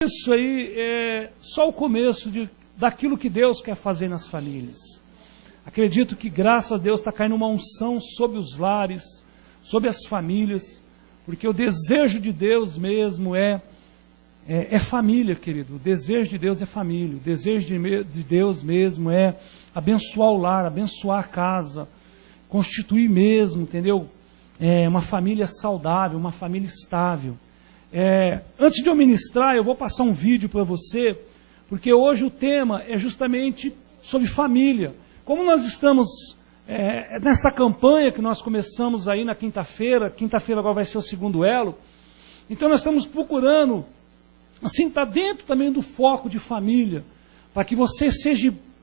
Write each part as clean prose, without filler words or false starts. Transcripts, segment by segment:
Isso aí é só o começo daquilo que Deus quer fazer nas famílias. Acredito que, graças a Deus, está caindo uma unção sobre os lares, sobre as famílias, porque o desejo de Deus mesmo é família, querido. O desejo de Deus é família. O desejo de Deus mesmo é abençoar o lar, abençoar a casa, constituir mesmo, entendeu? Uma família saudável, uma família estável. Antes de eu ministrar, eu vou passar um vídeo para você, porque hoje o tema é justamente sobre família. Como nós estamos nessa campanha que nós começamos aí na quinta-feira agora vai ser o segundo elo, então nós estamos procurando, assim, estar dentro também do foco de família, para que você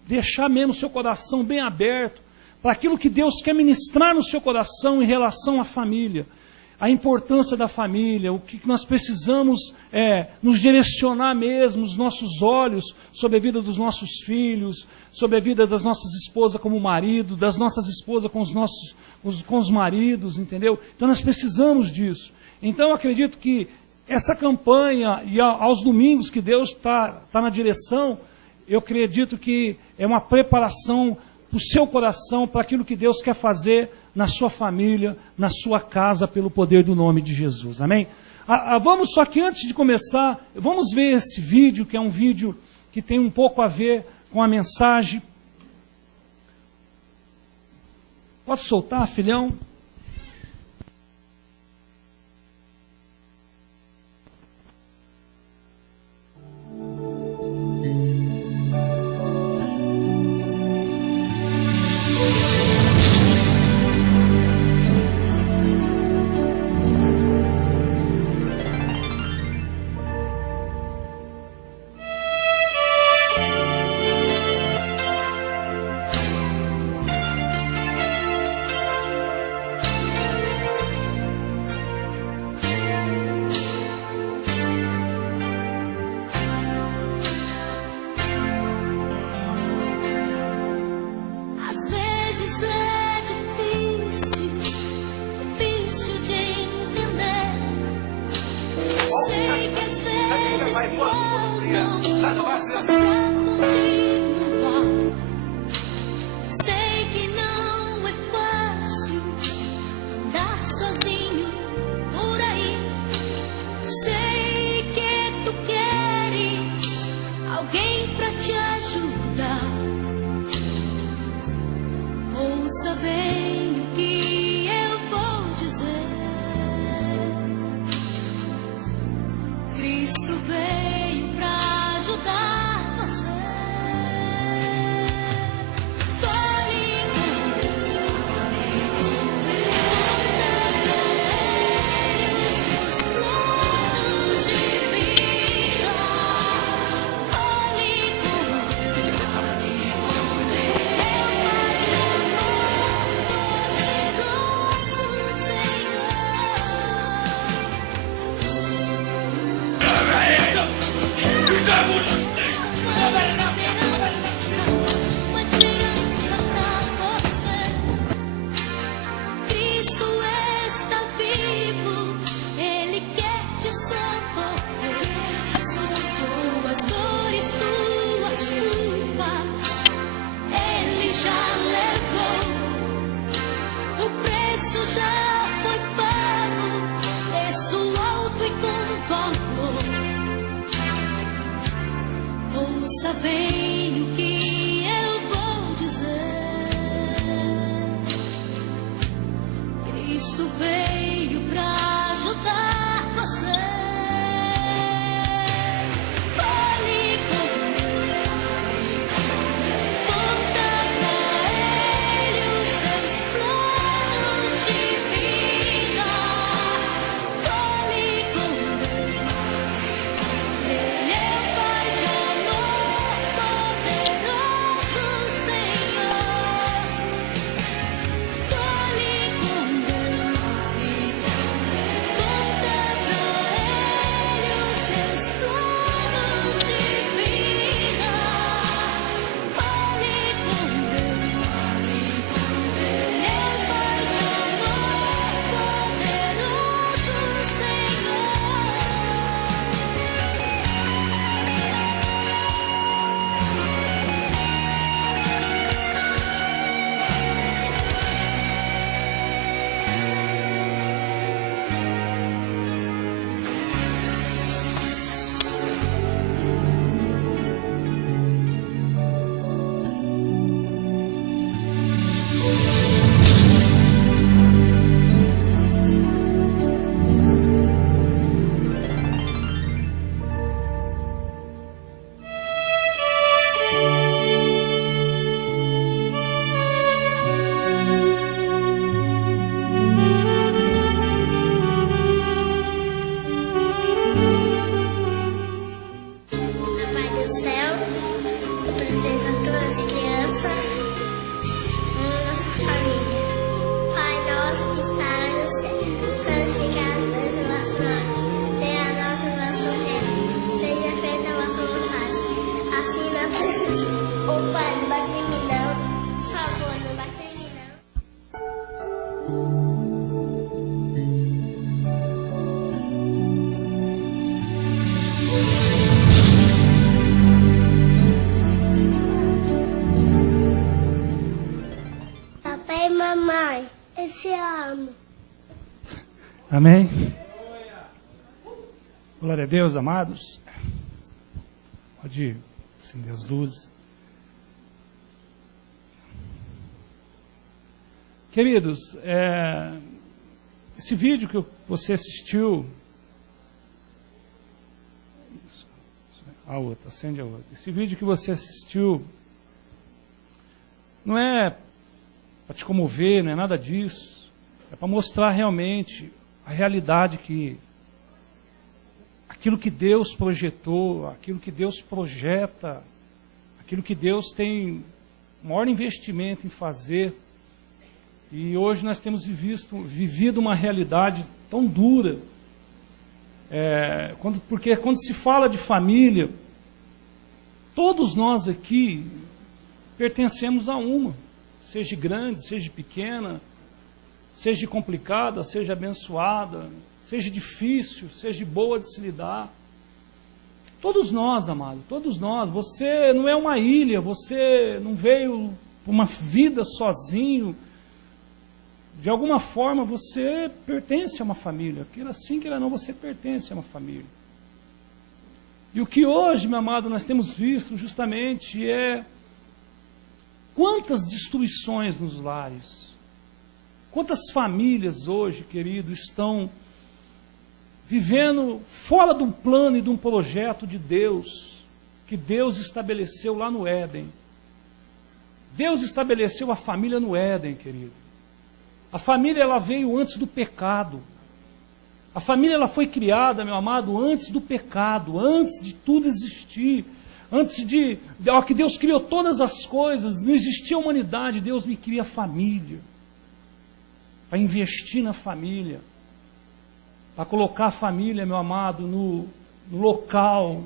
deixar mesmo o seu coração bem aberto, para aquilo que Deus quer ministrar no seu coração em relação à família. A importância da família, o que nós precisamos nos direcionar mesmo, os nossos olhos sobre a vida dos nossos filhos, sobre a vida das nossas esposas como marido, das nossas esposas com os maridos, entendeu? Então nós precisamos disso. Então eu acredito que essa campanha, e aos domingos que Deus está na direção, eu acredito que é uma preparação para o seu coração, para aquilo que Deus quer fazer na sua família, na sua casa, pelo poder do nome de Jesus. Amém? Vamos, só que antes de começar, vamos ver esse vídeo, que é um vídeo que tem um pouco a ver com a mensagem. Pode soltar, filhão? Papai e mamãe, eu te amo. Amém? Glória a Deus, amados. Pode acender as luzes. Queridos, esse vídeo que você assistiu, a outra, acende a outra. Esse vídeo que você assistiu não é para te comover, não é nada disso. É para mostrar realmente a realidade que aquilo que Deus projetou, aquilo que Deus projeta, aquilo que Deus tem o maior investimento em fazer. E hoje nós temos vivido uma realidade tão dura. Porque quando se fala de família, todos nós aqui pertencemos a uma. Seja grande, seja pequena, seja complicada, seja abençoada, seja difícil, seja boa de se lidar. Todos nós, amado, todos nós. Você não é uma ilha, você não veio para uma vida sozinho. De alguma forma você pertence a uma família. Queira sim, queira não, você pertence a uma família. E o que hoje, meu amado, nós temos visto justamente é quantas destruições nos lares. Quantas famílias hoje, querido, estão vivendo fora de um plano e de um projeto de Deus, que Deus estabeleceu lá no Éden. Deus estabeleceu a família no Éden, querido. A família, ela veio antes do pecado. A família, ela foi criada, meu amado, antes do pecado, antes de tudo existir. Antes de que Deus criou todas as coisas, não existia humanidade, Deus me cria família. Para investir na família. Para colocar a família, meu amado, no local,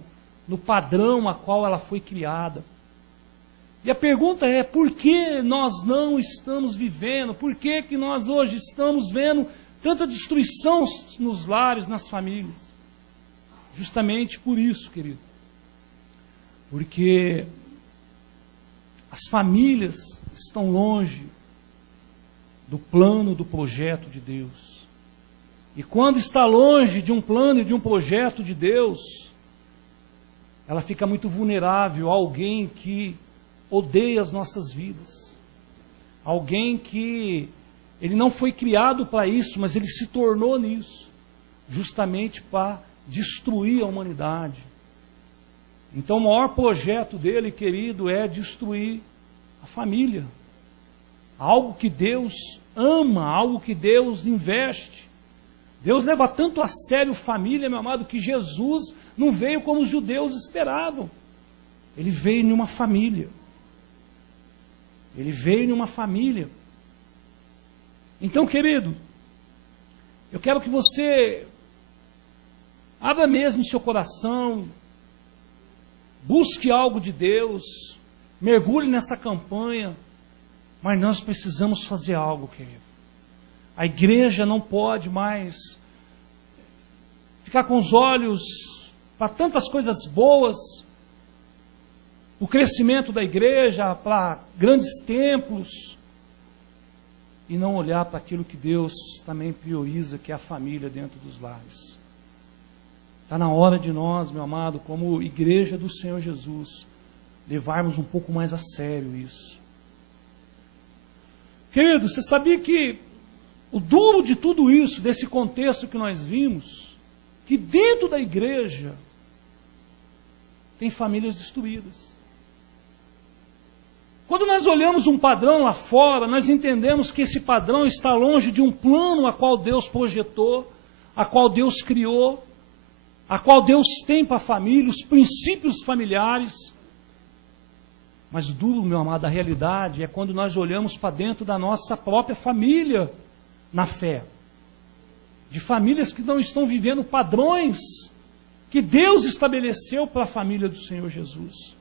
no padrão a qual ela foi criada. E a pergunta é, por que nós não estamos vivendo? Por que nós hoje estamos vendo tanta destruição nos lares, nas famílias? Justamente por isso, querido. Porque as famílias estão longe do plano, do projeto de Deus. E quando está longe de um plano e de um projeto de Deus, ela fica muito vulnerável a alguém que odeia as nossas vidas. Alguém que ele não foi criado para isso, mas ele se tornou nisso, justamente para destruir a humanidade. Então o maior projeto dele, querido, é destruir a família. Algo que Deus ama, algo que Deus investe. Deus leva tanto a sério família, meu amado, que Jesus não veio como os judeus esperavam. Ele veio em uma família. Ele veio em uma família. Então, querido, eu quero que você abra mesmo seu coração, busque algo de Deus, mergulhe nessa campanha, mas nós precisamos fazer algo, querido. A igreja não pode mais ficar com os olhos para tantas coisas boas, o crescimento da igreja, para grandes templos, e não olhar para aquilo que Deus também prioriza, que é a família dentro dos lares. Está na hora de nós, meu amado, como igreja do Senhor Jesus, levarmos um pouco mais a sério isso. Querido, você sabia que o duro de tudo isso, desse contexto que nós vimos, que dentro da igreja tem famílias destruídas. Quando nós olhamos um padrão lá fora, nós entendemos que esse padrão está longe de um plano a qual Deus projetou, a qual Deus criou, a qual Deus tem para a família, os princípios familiares. Mas o duro, meu amado, a realidade é quando nós olhamos para dentro da nossa própria família na fé. De famílias que não estão vivendo padrões que Deus estabeleceu para a família do Senhor Jesus.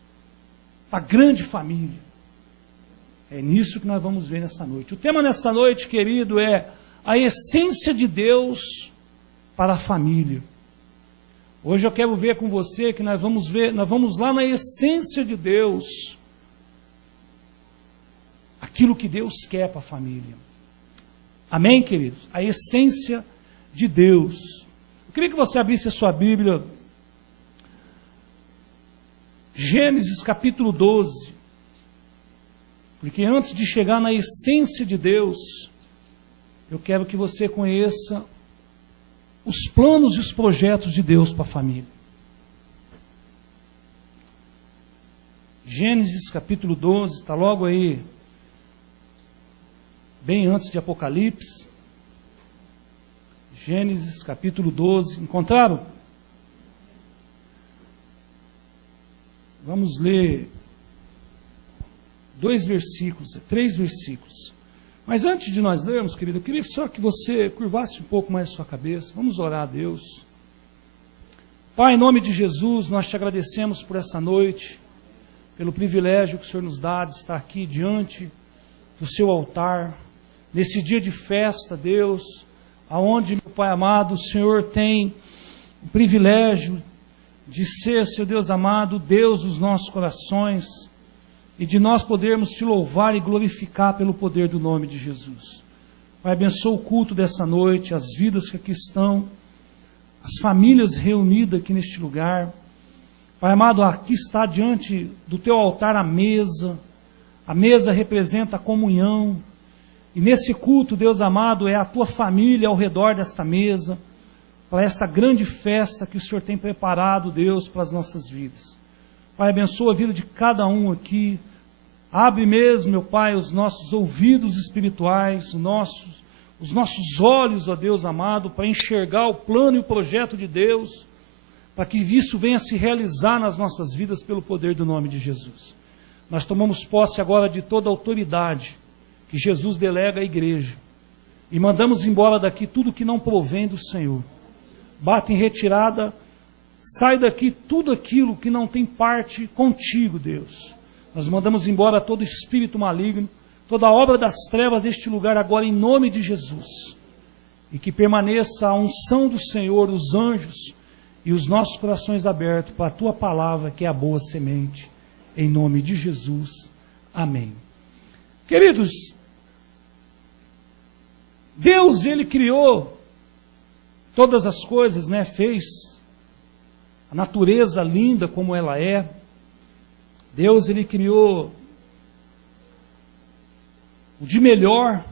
Para a grande família. É nisso que nós vamos ver nessa noite. O tema nessa noite, querido, é a essência de Deus para a família. Hoje eu quero ver com você que nós vamos lá na essência de Deus, aquilo que Deus quer para a família. Amém, queridos? A essência de Deus. Eu queria que você abrisse a sua Bíblia, Gênesis capítulo 12, porque antes de chegar na essência de Deus, eu quero que você conheça os planos e os projetos de Deus para a família. Gênesis capítulo 12, está logo aí, bem antes de Apocalipse. Gênesis capítulo 12, encontraram? Vamos ler 3 versículos. Mas antes de nós lermos, querido, eu queria só que você curvasse um pouco mais a sua cabeça. Vamos orar a Deus. Pai, em nome de Jesus, nós te agradecemos por essa noite, pelo privilégio que o Senhor nos dá de estar aqui diante do seu altar, nesse dia de festa, Deus, aonde, meu Pai amado, o Senhor tem o privilégio de ser, Seu Deus amado, Deus dos nossos corações, e de nós podermos te louvar e glorificar pelo poder do nome de Jesus. Pai, abençoa o culto dessa noite, as vidas que aqui estão, as famílias reunidas aqui neste lugar. Pai amado, aqui está diante do teu altar a mesa representa a comunhão, e nesse culto, Deus amado, é a tua família ao redor desta mesa, para essa grande festa que o Senhor tem preparado, Deus, para as nossas vidas. Pai, abençoa a vida de cada um aqui. Abre mesmo, meu Pai, os nossos ouvidos espirituais, os nossos olhos, ó Deus amado, para enxergar o plano e o projeto de Deus, para que isso venha se realizar nas nossas vidas pelo poder do nome de Jesus. Nós tomamos posse agora de toda a autoridade que Jesus delega à igreja e mandamos embora daqui tudo que não provém do Senhor. Bate em retirada, sai daqui tudo aquilo que não tem parte contigo, Deus. Nós mandamos embora todo espírito maligno, toda a obra das trevas deste lugar agora em nome de Jesus. E que permaneça a unção do Senhor, os anjos e os nossos corações abertos para a tua palavra, que é a boa semente. Em nome de Jesus. Amém. Queridos, Deus, Ele criou todas as coisas, né? Fez a natureza linda como ela é. Deus, Ele criou o de melhor.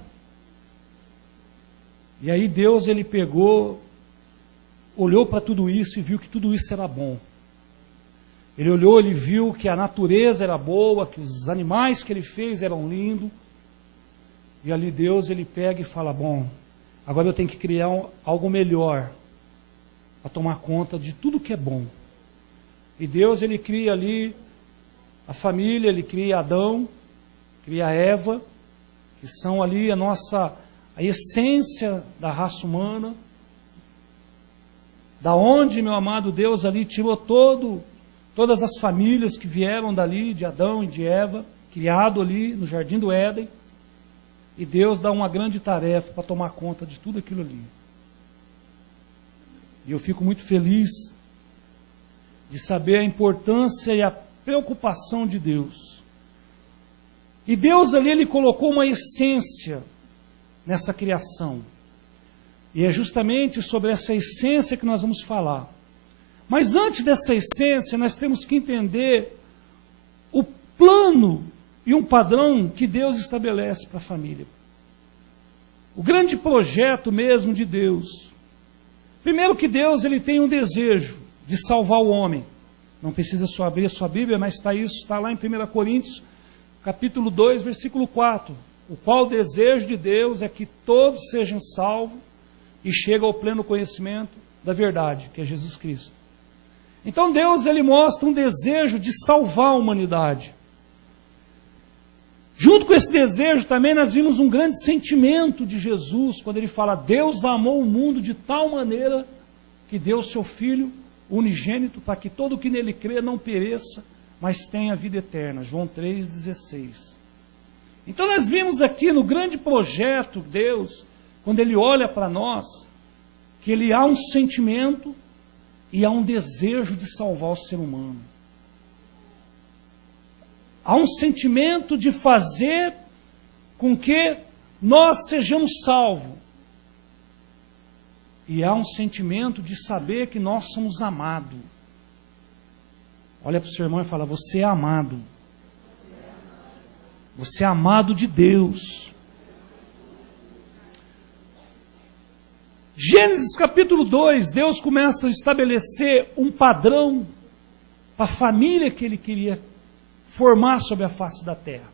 E aí Deus, Ele pegou, olhou para tudo isso e viu que tudo isso era bom. Ele olhou, Ele viu que a natureza era boa, que os animais que Ele fez eram lindos. E ali Deus, Ele pega e fala, bom, agora eu tenho que criar algo melhor para tomar conta de tudo que é bom. E Deus, Ele cria ali a família, Ele cria Adão, cria Eva, que são ali a essência da raça humana, da onde, meu amado Deus, ali tirou todas as famílias que vieram dali, de Adão e de Eva, criado ali no Jardim do Éden. E Deus dá uma grande tarefa para tomar conta de tudo aquilo ali. E eu fico muito feliz de saber a importância e a preocupação de Deus. E Deus ali, Ele colocou uma essência nessa criação. E é justamente sobre essa essência que nós vamos falar. Mas antes dessa essência, nós temos que entender o plano e um padrão que Deus estabelece para a família. O grande projeto mesmo de Deus. Primeiro que Deus, Ele tem um desejo de salvar o homem. Não precisa só abrir a sua Bíblia, mas está lá em 1 Coríntios, capítulo 2, versículo 4. O qual o desejo de Deus é que todos sejam salvos e cheguem ao pleno conhecimento da verdade, que é Jesus Cristo. Então Deus, Ele mostra um desejo de salvar a humanidade. Junto com esse desejo também nós vimos um grande sentimento de Jesus, quando Ele fala, Deus amou o mundo de tal maneira que deu o seu Filho unigênito, para que todo o que nele crê não pereça, mas tenha vida eterna. João 3,16. Então nós vimos aqui no grande projeto Deus, quando Ele olha para nós, que Ele há um sentimento e há um desejo de salvar o ser humano. Há um sentimento de fazer com que nós sejamos salvos. E há um sentimento de saber que nós somos amados. Olha para o seu irmão e fala: você é amado. Você é amado de Deus. Gênesis capítulo 2, Deus começa a estabelecer um padrão para a família que Ele queria formar sobre a face da terra.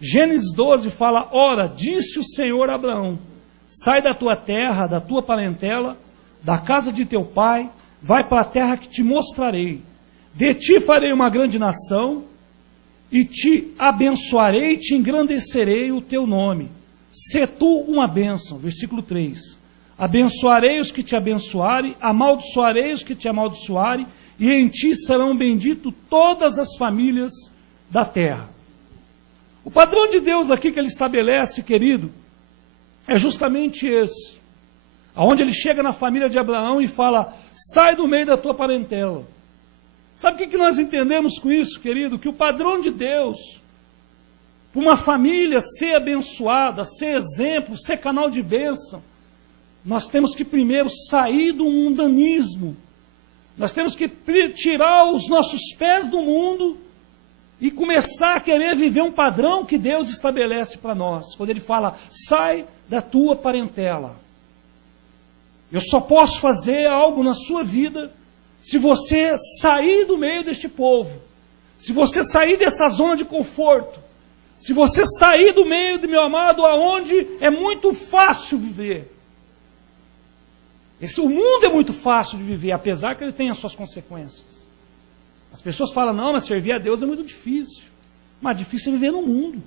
Gênesis 12 fala: ora, disse o Senhor a Abraão: sai da tua terra, da tua parentela, da casa de teu pai, vai para a terra que te mostrarei. De ti farei uma grande nação, e te abençoarei e te engrandecerei o teu nome. Sê tu uma bênção. Versículo 3. Abençoarei os que te abençoarem, amaldiçoarei os que te amaldiçoarem, e em ti serão benditas todas as famílias da terra. O padrão de Deus aqui que Ele estabelece, querido, é justamente esse. Aonde Ele chega na família de Abraão e fala: sai do meio da tua parentela. Sabe o que nós entendemos com isso, querido? Que o padrão de Deus, para uma família ser abençoada, ser exemplo, ser canal de bênção, nós temos que primeiro sair do mundanismo. Nós temos que tirar os nossos pés do mundo e começar a querer viver um padrão que Deus estabelece para nós. Quando Ele fala: sai da tua parentela. Eu só posso fazer algo na sua vida se você sair do meio deste povo, se você sair dessa zona de conforto, se você sair do meio de meu amado, aonde é muito fácil viver. O mundo é muito fácil de viver, apesar que ele tem as suas consequências. As pessoas falam: não, mas servir a Deus é muito difícil. Mas difícil é viver no mundo.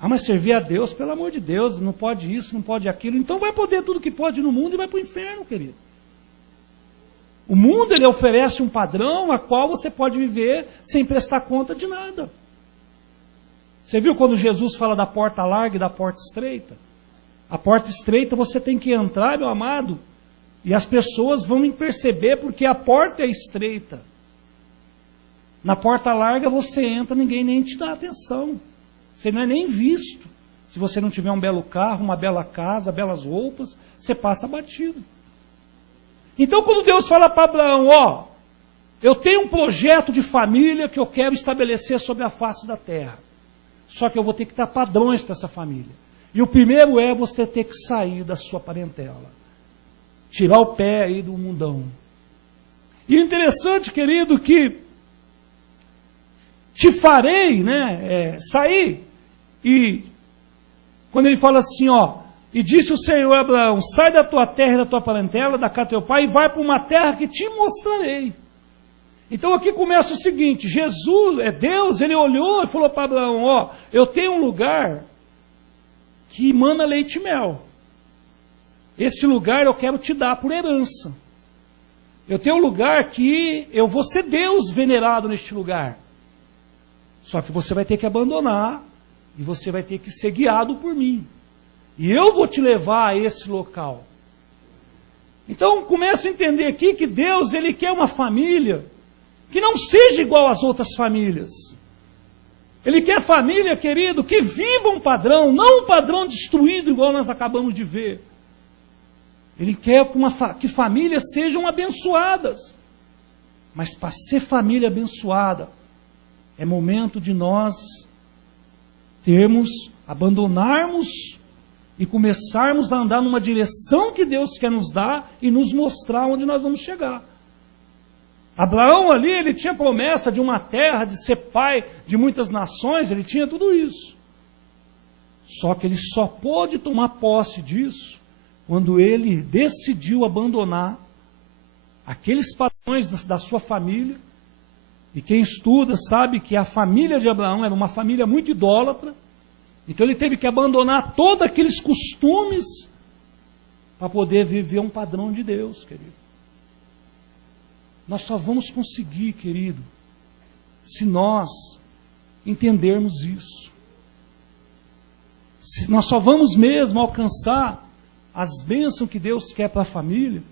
Ah, mas servir a Deus, pelo amor de Deus, não pode isso, não pode aquilo. Então vai poder tudo que pode no mundo e vai para o inferno, querido. O mundo, ele oferece um padrão a qual você pode viver sem prestar conta de nada. Você viu quando Jesus fala da porta larga e da porta estreita? A porta estreita você tem que entrar, meu amado, e as pessoas vão perceber porque a porta é estreita. Na porta larga você entra, ninguém nem te dá atenção. Você não é nem visto. Se você não tiver um belo carro, uma bela casa, belas roupas, você passa batido. Então quando Deus fala para Abraão: ó, eu tenho um projeto de família que eu quero estabelecer sobre a face da terra. Só que eu vou ter que dar padrões para essa família. E o primeiro é você ter que sair da sua parentela. Tirar o pé aí do mundão. E o interessante, querido, que te farei, sair. E quando ele fala assim, ó, e disse o Senhor a Abraão: sai da tua terra e da tua parentela, da casa do teu pai, e vai para uma terra que te mostrarei. Então aqui começa o seguinte: Jesus, Deus, Ele olhou e falou para Abraão: ó, eu tenho um lugar que emana leite e mel. Esse lugar eu quero te dar por herança. Eu tenho um lugar que eu vou ser Deus venerado neste lugar. Só que você vai ter que abandonar e você vai ter que ser guiado por mim. E eu vou te levar a esse local. Então começa a entender aqui que Deus, Ele quer uma família que não seja igual às outras famílias. Ele quer família, querido, que viva um padrão, não um padrão destruído igual nós acabamos de ver. Ele quer que famílias sejam abençoadas. Mas para ser família abençoada, é momento de nós abandonarmos e começarmos a andar numa direção que Deus quer nos dar e nos mostrar onde nós vamos chegar. Abraão ali, ele tinha promessa de uma terra, de ser pai de muitas nações, ele tinha tudo isso. Só que ele só pôde tomar posse disso quando ele decidiu abandonar aqueles padrões da sua família. E quem estuda sabe que a família de Abraão era uma família muito idólatra. Então ele teve que abandonar todos aqueles costumes para poder viver um padrão de Deus, querido. Nós só vamos conseguir, querido, se nós entendermos isso. Nós só vamos mesmo alcançar as bênçãos que Deus quer para a família,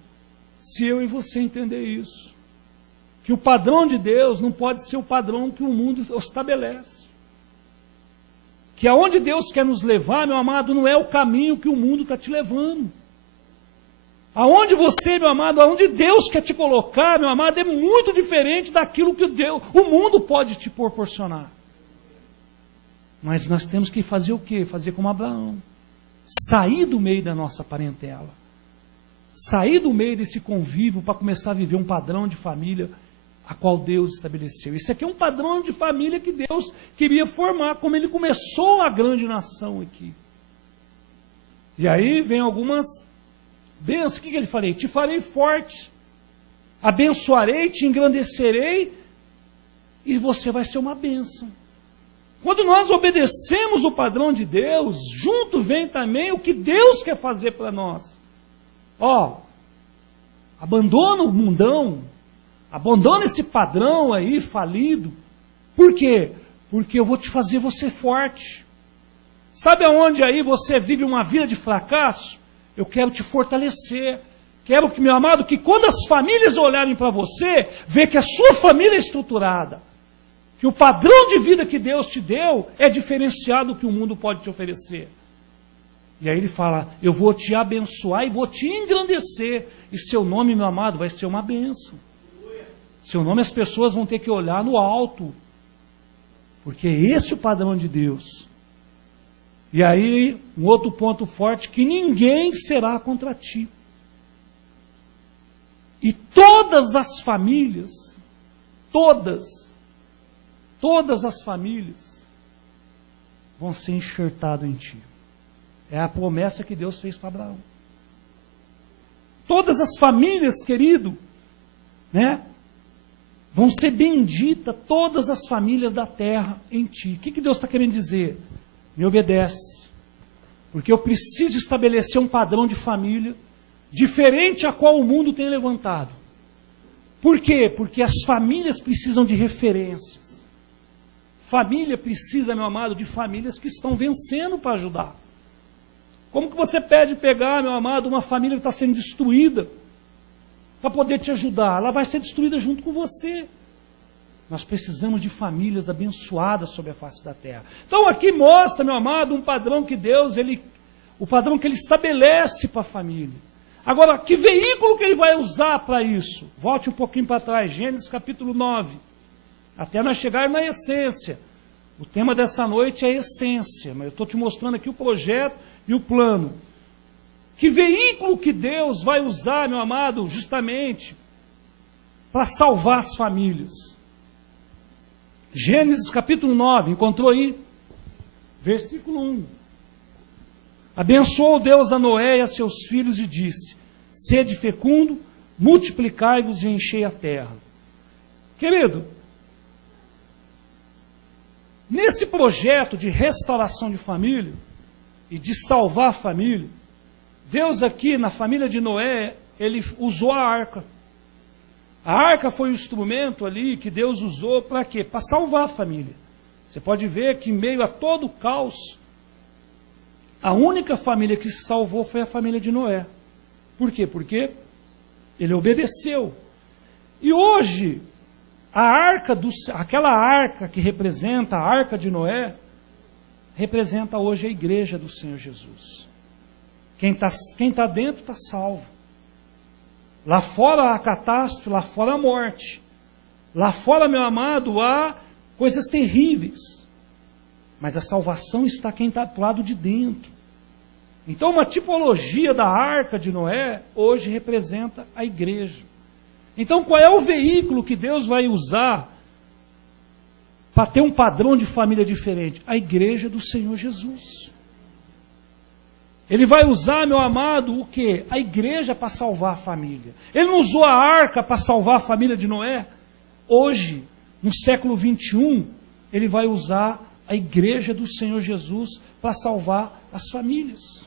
se eu e você entender isso. Que o padrão de Deus não pode ser o padrão que o mundo estabelece. Que aonde Deus quer nos levar, meu amado, não é o caminho que o mundo está te levando. Aonde você, meu amado, aonde Deus quer te colocar, meu amado, é muito diferente daquilo que o mundo pode te proporcionar. Mas nós temos que fazer o quê? Fazer como Abraão. Sair do meio da nossa parentela. Sair do meio desse convívio para começar a viver um padrão de família a qual Deus estabeleceu. Isso aqui é um padrão de família que Deus queria formar, como Ele começou a grande nação aqui. E aí vem algumas bênçãos. O que Ele falei? Te farei forte, abençoarei, te engrandecerei, e você vai ser uma bênção. Quando nós obedecemos o padrão de Deus, junto vem também o que Deus quer fazer para nós. Ó, abandona o mundão, abandona esse padrão aí falido. Por quê? Porque eu vou te fazer você forte. Sabe aonde aí você vive uma vida de fracasso? Eu quero te fortalecer. Quero que, meu amado, que quando as famílias olharem para você, vê que a sua família é estruturada. Que o padrão de vida que Deus te deu é diferenciado do que o mundo pode te oferecer. E aí ele fala, eu vou te abençoar e vou te engrandecer. E seu nome, meu amado, vai ser uma bênção. Seu nome as pessoas vão ter que olhar no alto. Porque esse é o padrão de Deus. E aí, um outro ponto forte, que ninguém será contra ti. E todas as famílias, todas as famílias vão ser enxertadas em ti. É a promessa que Deus fez para Abraão. Todas as famílias, querido, né, vão ser benditas, todas as famílias da terra em ti. O que Deus está querendo dizer? Me obedece. Porque eu preciso estabelecer um padrão de família diferente a qual o mundo tem levantado. Por quê? Porque as famílias precisam de referências. Família precisa, meu amado, de famílias que estão vencendo para ajudar. Como que você pede pegar, meu amado, uma família que está sendo destruída para poder te ajudar? Ela vai ser destruída junto com você. Nós precisamos de famílias abençoadas sobre a face da terra. Então aqui mostra, meu amado, um padrão que Deus, o padrão que Ele estabelece para a família. Agora, que veículo que Ele vai usar para isso? Volte um pouquinho para trás, Gênesis capítulo 9. Até nós chegarmos na essência. O tema dessa noite é a essência, mas eu estou te mostrando aqui o projeto e o plano. Que veículo que Deus vai usar, meu amado, justamente para salvar as famílias? Gênesis capítulo 9, encontrou aí? Versículo 1. Abençoou Deus a Noé e a seus filhos e disse, sede fecundo, multiplicai-vos e enchei a terra. Querido, nesse projeto de restauração de família e de salvar a família, Deus aqui na família de Noé, Ele usou a arca. A arca foi o instrumento ali que Deus usou para quê? Para salvar a família. Você pode ver que em meio a todo o caos, a única família que se salvou foi a família de Noé. Por quê? Porque ele obedeceu. E hoje, aquela arca que representa a arca de Noé, representa hoje a igreja do Senhor Jesus. Quem tá dentro está salvo. Lá fora há catástrofe, lá fora há morte. Lá fora, meu amado, há coisas terríveis. Mas a salvação está quem está do lado de dentro. Então, uma tipologia da arca de Noé, hoje representa a igreja. Então, qual é o veículo que Deus vai usar para ter um padrão de família diferente? A igreja do Senhor Jesus. Ele vai usar, meu amado, o quê? A igreja para salvar a família. Ele não usou a arca para salvar a família de Noé. Hoje, no século 21, ele vai usar a igreja do Senhor Jesus para salvar as famílias.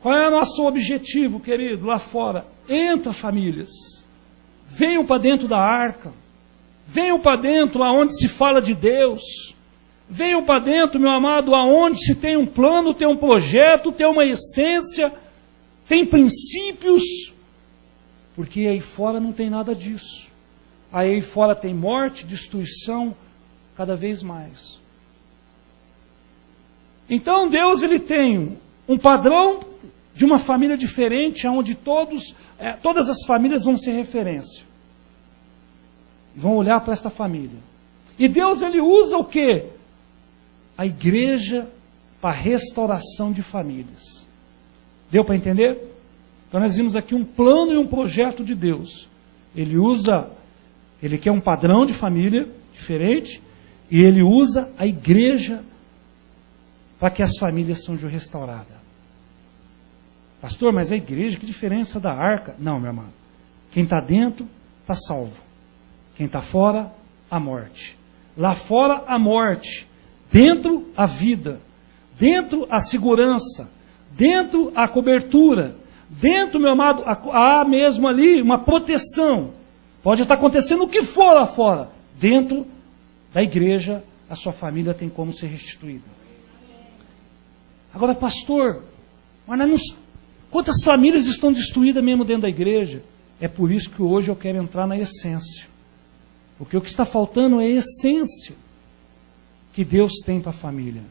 Qual é o nosso objetivo, querido, lá fora? Entra, famílias. Venham para dentro da arca. Venham para dentro aonde se fala de Deus. Venham para dentro, meu amado, aonde se tem um plano, tem um projeto, tem uma essência, tem princípios. Porque aí fora não tem nada disso. Aí fora tem morte, destruição, cada vez mais. Então Deus ele tem um padrão de uma família diferente, onde todas as famílias vão ser referência. Vão olhar para esta família. E Deus ele usa o quê? A igreja para restauração de famílias. Deu para entender? Então nós vimos aqui um plano e um projeto de Deus. Ele quer um padrão de família diferente, e ele usa a igreja para que as famílias sejam restauradas. Pastor, mas a igreja, que diferença da arca? Não, meu irmão. Quem está dentro, está salvo. Quem está fora, a morte. Lá fora, a morte. Dentro, a vida. Dentro, a segurança. Dentro, a cobertura. Dentro, meu amado, há mesmo ali uma proteção. Pode estar acontecendo o que for lá fora. Dentro da igreja, a sua família tem como ser restituída. Agora, pastor, mas quantas famílias estão destruídas mesmo dentro da igreja? É por isso que hoje eu quero entrar na essência. Porque o que está faltando é a essência que Deus tem para a família.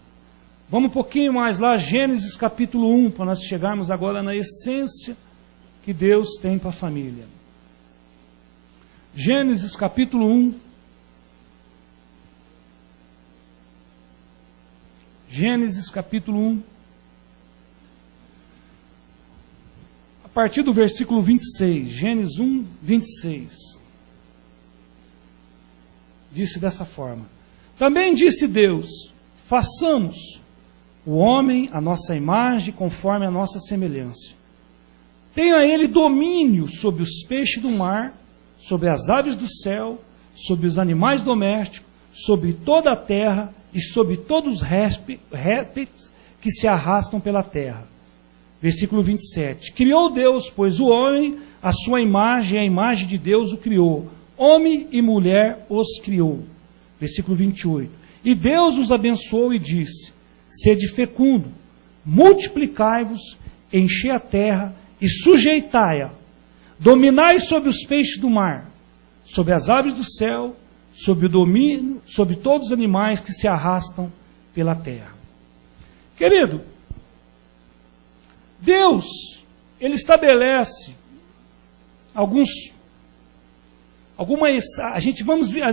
Vamos um pouquinho mais lá, Gênesis capítulo 1, para nós chegarmos agora na essência que Deus tem para a família. Gênesis capítulo 1. Gênesis capítulo 1. A partir do versículo 26. Gênesis 1, 26. Disse dessa forma: Também disse Deus: façamos o homem à nossa imagem, conforme a nossa semelhança. Tenha ele domínio sobre os peixes do mar, sobre as aves do céu, sobre os animais domésticos, sobre toda a terra e sobre todos os répteis que se arrastam pela terra. Versículo 27. Criou Deus, pois, o homem, a sua imagem, a imagem de Deus o criou. Homem e mulher os criou. Versículo 28. E Deus os abençoou e disse: Sede fecundo, multiplicai-vos, enchei a terra e sujeitai-a. Dominai sobre os peixes do mar, sobre as aves do céu, sobre o domínio, sobre todos os animais que se arrastam pela terra. Querido, Deus, Ele estabelece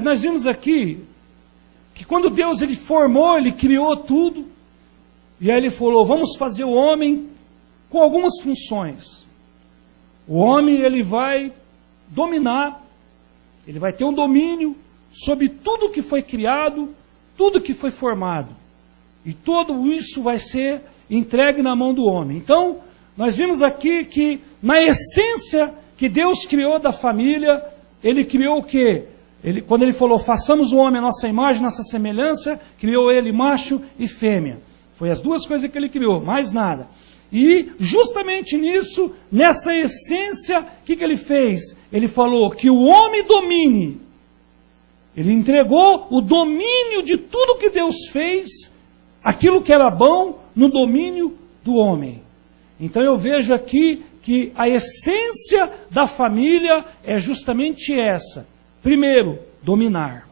nós vimos aqui que quando Deus Ele formou, Ele criou tudo, e aí Ele falou: vamos fazer o homem com algumas funções. O homem, ele vai dominar, ele vai ter um domínio sobre tudo que foi criado, tudo que foi formado. E tudo isso vai ser entregue na mão do homem. Então, nós vimos aqui que, na essência que Deus criou da família, Ele criou o quê? Quando Ele falou: façamos o homem à nossa imagem, nossa semelhança, criou ele macho e fêmea. Foi as duas coisas que Ele criou, mais nada. E justamente nisso, nessa essência, o que Ele fez? Ele falou que o homem domine. Ele entregou o domínio de tudo que Deus fez, aquilo que era bom, no domínio do homem. Então eu vejo aqui que a essência da família é justamente essa. Primeiro, dominar.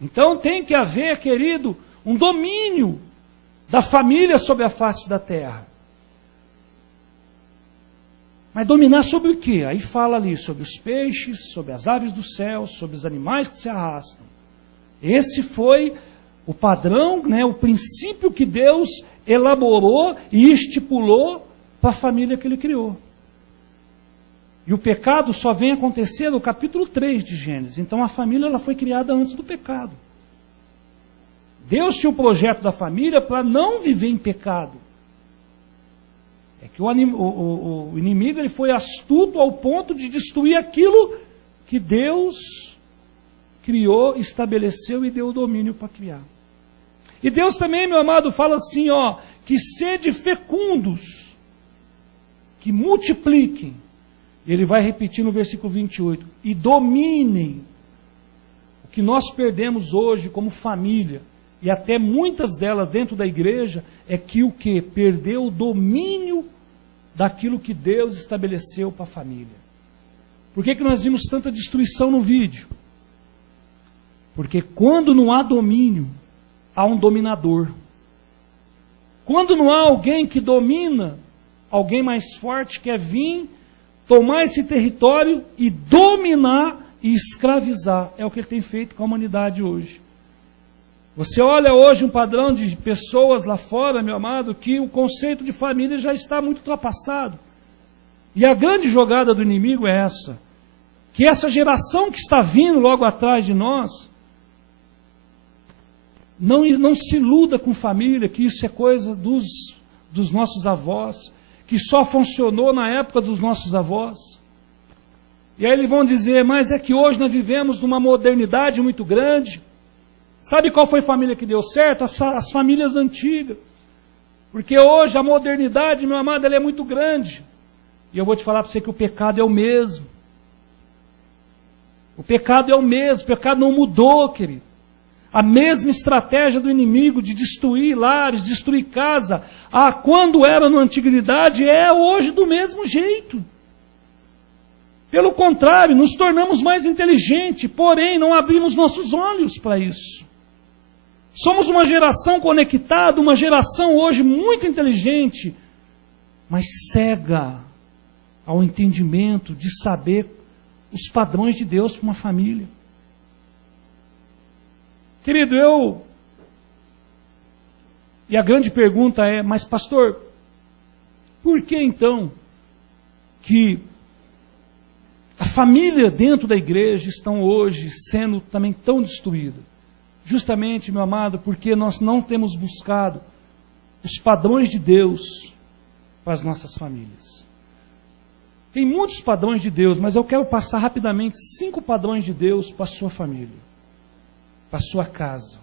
Então tem que haver, querido, um domínio da família sobre a face da terra. Mas dominar sobre o quê? Aí fala ali sobre os peixes, sobre as aves do céu, sobre os animais que se arrastam. Esse foi o padrão, o princípio que Deus elaborou e estipulou para a família que Ele criou. E o pecado só vem acontecer no capítulo 3 de Gênesis. Então a família ela foi criada antes do pecado. Deus tinha um projeto da família para não viver em pecado. É que o inimigo ele foi astuto ao ponto de destruir aquilo que Deus criou, estabeleceu e deu o domínio para criar. E Deus também, meu amado, fala assim, que sede fecundos, que multipliquem. Ele vai repetir no versículo 28, e dominem que nós perdemos hoje como família, e até muitas delas dentro da igreja, é que o que? Perdeu o domínio daquilo que Deus estabeleceu para a família. Por que nós vimos tanta destruição no vídeo? Porque quando não há domínio, há um dominador. Quando não há alguém que domina, alguém mais forte quer vir, tomar esse território e dominar e escravizar. É o que ele tem feito com a humanidade hoje. Você olha hoje um padrão de pessoas lá fora, meu amado, que o conceito de família já está muito ultrapassado. E a grande jogada do inimigo é essa. Que essa geração que está vindo logo atrás de nós, não se iluda com família, que isso é coisa dos nossos avós, que só funcionou na época dos nossos avós. E aí eles vão dizer, mas é que hoje nós vivemos numa modernidade muito grande. Sabe qual foi a família que deu certo? As famílias antigas. Porque hoje a modernidade, meu amado, ela é muito grande. E eu vou te falar para você que o pecado é o mesmo. O pecado é o mesmo, o pecado não mudou, querido. A mesma estratégia do inimigo de destruir lares, destruir casa, quando era na antiguidade, é hoje do mesmo jeito. Pelo contrário, nos tornamos mais inteligentes, porém não abrimos nossos olhos para isso. Somos uma geração conectada, uma geração hoje muito inteligente, mas cega ao entendimento de saber os padrões de Deus para uma família. Querido, e a grande pergunta é, mas pastor, por que então que a família dentro da igreja estão hoje sendo também tão destruída? Justamente, meu amado, porque nós não temos buscado os padrões de Deus para as nossas famílias. Tem muitos padrões de Deus, mas eu quero passar rapidamente 5 padrões de Deus para a sua família, para a sua casa.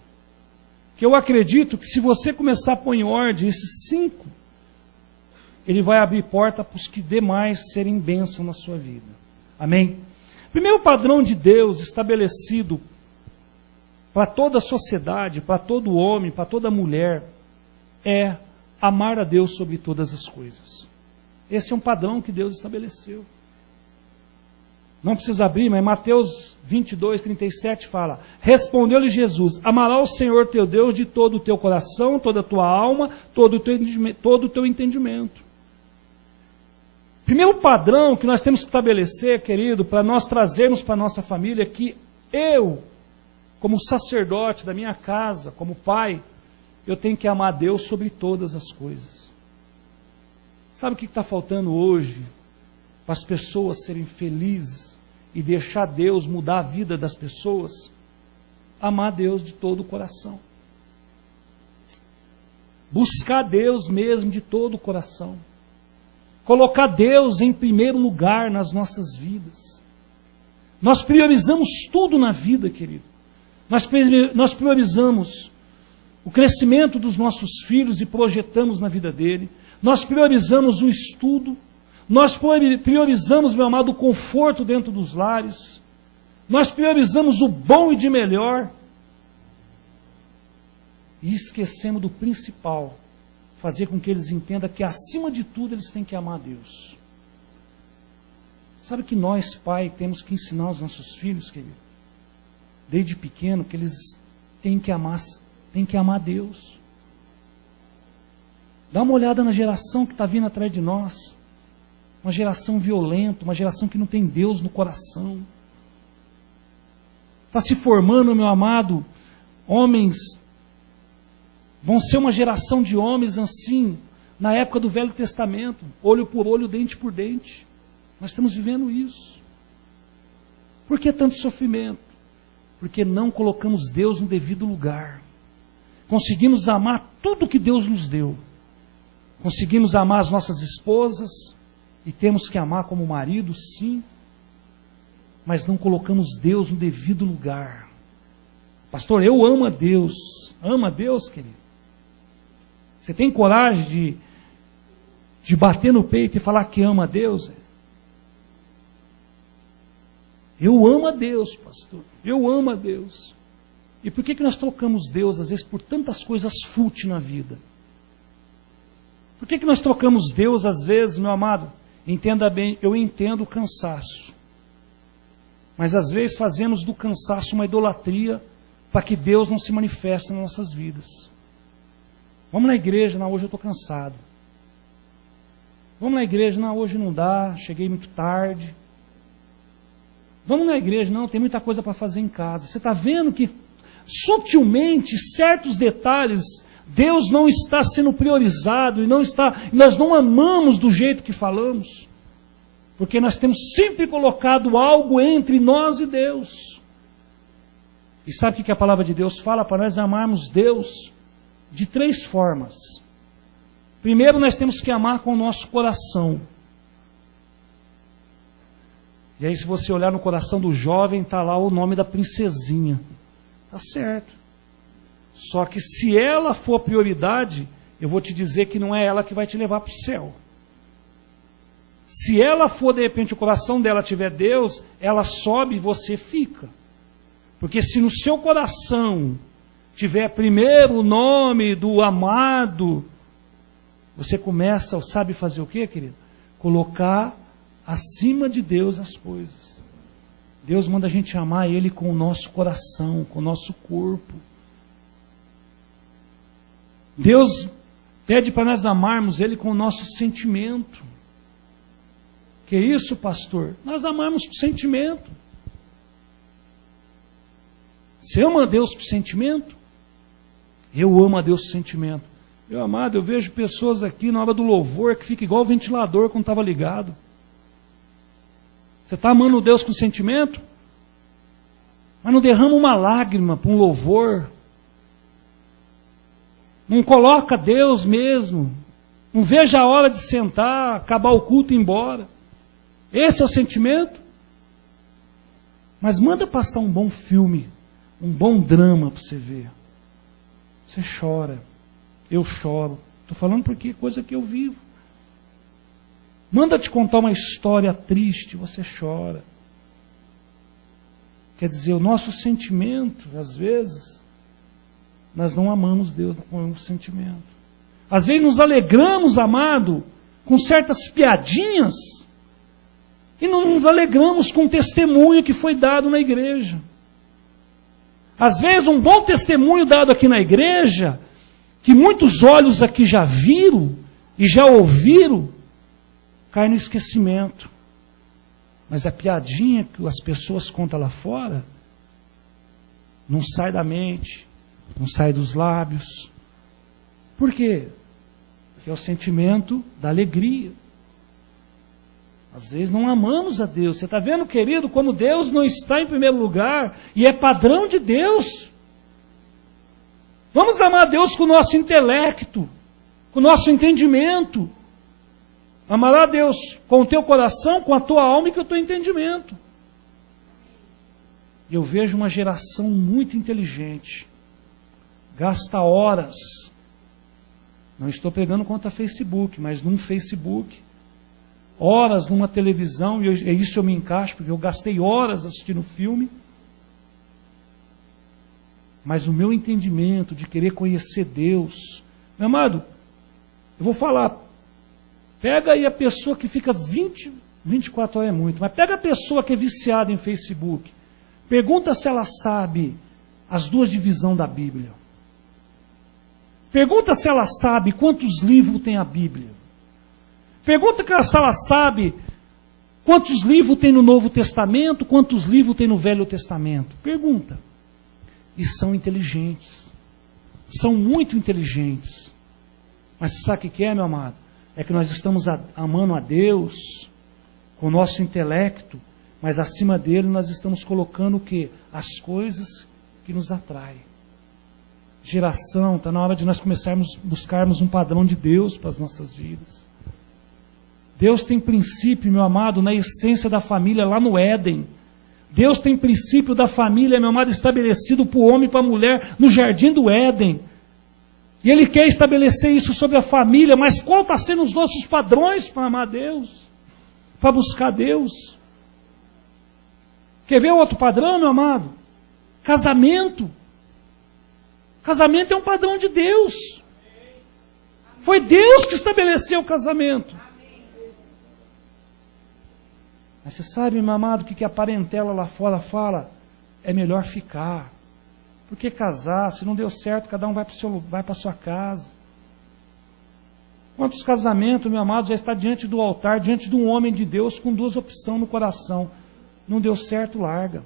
Que eu acredito que se você começar a pôr em ordem esses 5, ele vai abrir porta para os que demais serem bênção na sua vida. Amém? Primeiro padrão de Deus estabelecido para toda a sociedade, para todo homem, para toda mulher, é amar a Deus sobre todas as coisas. Esse é um padrão que Deus estabeleceu. Não precisa abrir, mas Mateus 22, 37 fala, respondeu-lhe Jesus, amarás o Senhor teu Deus de todo o teu coração, toda a tua alma, todo o teu entendimento. Primeiro padrão que nós temos que estabelecer, querido, para nós trazermos para a nossa família, é que eu, como sacerdote da minha casa, como pai, eu tenho que amar a Deus sobre todas as coisas. Sabe o que está faltando hoje para as pessoas serem felizes e deixar Deus mudar a vida das pessoas? Amar a Deus de todo o coração. Buscar Deus mesmo de todo o coração. Colocar Deus em primeiro lugar nas nossas vidas. Nós priorizamos tudo na vida, querido. Nós priorizamos o crescimento dos nossos filhos e projetamos na vida dele. Nós priorizamos o estudo. Nós priorizamos, meu amado, o conforto dentro dos lares. Nós priorizamos o bom e de melhor. E esquecemos do principal. Fazer com que eles entendam que, acima de tudo, eles têm que amar a Deus. Sabe que nós, pai, temos que ensinar os nossos filhos, querido, desde pequeno, que eles têm que amar a Deus. Dá uma olhada na geração que está vindo atrás de nós. Uma geração violenta, uma geração que não tem Deus no coração. Está se formando, meu amado, homens, vão ser uma geração de homens assim, na época do Velho Testamento, olho por olho, dente por dente. Nós estamos vivendo isso. Por que tanto sofrimento? Porque não colocamos Deus no devido lugar. Conseguimos amar tudo que Deus nos deu. Conseguimos amar as nossas esposas, e temos que amar como marido, sim, mas não colocamos Deus no devido lugar. Pastor, eu amo a Deus. Ama a Deus, querido? Você tem coragem de bater no peito e falar que ama a Deus? Eu amo a Deus, pastor. Eu amo a Deus. E por que nós trocamos Deus, às vezes, por tantas coisas fúteis na vida? Por que nós trocamos Deus, às vezes, meu amado? Entenda bem, eu entendo o cansaço. Mas, às vezes, fazemos do cansaço uma idolatria para que Deus não se manifeste nas nossas vidas. Vamos na igreja, não, hoje eu estou cansado. Vamos na igreja, não, hoje não dá, cheguei muito tarde. Vamos na igreja, não, tem muita coisa para fazer em casa. Você está vendo que, sutilmente, certos detalhes, Deus não está sendo priorizado e nós não amamos do jeito que falamos. Porque nós temos sempre colocado algo entre nós e Deus. E sabe o que a palavra de Deus fala? Para nós amarmos Deus de 3 formas. Primeiro, nós temos que amar com o nosso coração. E aí, se você olhar no coração do jovem, está lá o nome da princesinha. Está certo. Só que se ela for prioridade, eu vou te dizer que não é ela que vai te levar para o céu. Se ela for, de repente, o coração dela tiver Deus, ela sobe e você fica. Porque se no seu coração tiver primeiro o nome do amado, você começa, sabe fazer o quê, querido? Colocar acima de Deus as coisas. Deus manda a gente amar Ele com o nosso coração, com o nosso corpo. Deus pede para nós amarmos Ele com o nosso sentimento. Que isso, pastor? Nós amamos com sentimento. Você ama a Deus com sentimento? Eu amo a Deus com sentimento. Meu amado, eu vejo pessoas aqui na hora do louvor que fica igual o ventilador quando estava ligado. Você está amando Deus com sentimento? Mas não derrama uma lágrima para um louvor. Não coloca Deus mesmo. Não veja a hora de sentar, acabar o culto e ir embora. Esse é o sentimento? Mas manda passar um bom filme, um bom drama para você ver. Você chora. Eu choro. Estou falando porque é coisa que eu vivo. Manda te contar uma história triste, você chora. Quer dizer, o nosso sentimento, às vezes, nós não amamos Deus com o sentimento. Às vezes nos alegramos, amado, com certas piadinhas, e não nos alegramos com o testemunho que foi dado na igreja. Às vezes um bom testemunho dado aqui na igreja, que muitos olhos aqui já viram e já ouviram, cai no esquecimento. Mas a piadinha que as pessoas contam lá fora, não sai da mente, não sai dos lábios. Por quê? Porque é o sentimento da alegria. Às vezes não amamos a Deus. Você está vendo, querido, como Deus não está em primeiro lugar e é padrão de Deus. Vamos amar a Deus com o nosso intelecto, com o nosso entendimento. Amará a Deus com o teu coração, com a tua alma e com o teu entendimento. Eu vejo uma geração muito inteligente. Gasta horas. Não estou pregando contra Facebook, mas num Facebook. Horas numa televisão, e isso eu me encaixo, porque eu gastei horas assistindo filme. Mas o meu entendimento de querer conhecer Deus, meu amado, eu vou falar, pega aí a pessoa que fica 24 horas é muito, mas pega a pessoa que é viciada em Facebook, pergunta se ela sabe as 2 divisões da Bíblia. Pergunta se ela sabe quantos livros tem a Bíblia. Pergunta se ela sabe quantos livros tem no Novo Testamento, quantos livros tem no Velho Testamento. Pergunta. E são inteligentes. São muito inteligentes. Mas sabe o que é, meu amado? É que nós estamos amando a Deus com o nosso intelecto, mas acima dele nós estamos colocando o quê? As coisas que nos atraem. Geração, está na hora de nós começarmos a buscarmos um padrão de Deus para as nossas vidas. Deus tem princípio, meu amado, na essência da família lá no Éden. Deus tem princípio da família, meu amado, estabelecido para o homem e para a mulher no jardim do Éden. E Ele quer estabelecer isso sobre a família, mas qual está sendo os nossos padrões para amar Deus? Para buscar Deus? Quer ver outro padrão, meu amado? Casamento. Casamento é um padrão de Deus. Foi Deus que estabeleceu o casamento. Mas você sabe, meu amado, o que a parentela lá fora fala? É melhor ficar. Por que casar? Se não deu certo, cada um vai para a sua casa. Quantos casamentos, meu amado, já está diante do altar, diante de um homem de Deus, com duas opções no coração. Não deu certo, larga.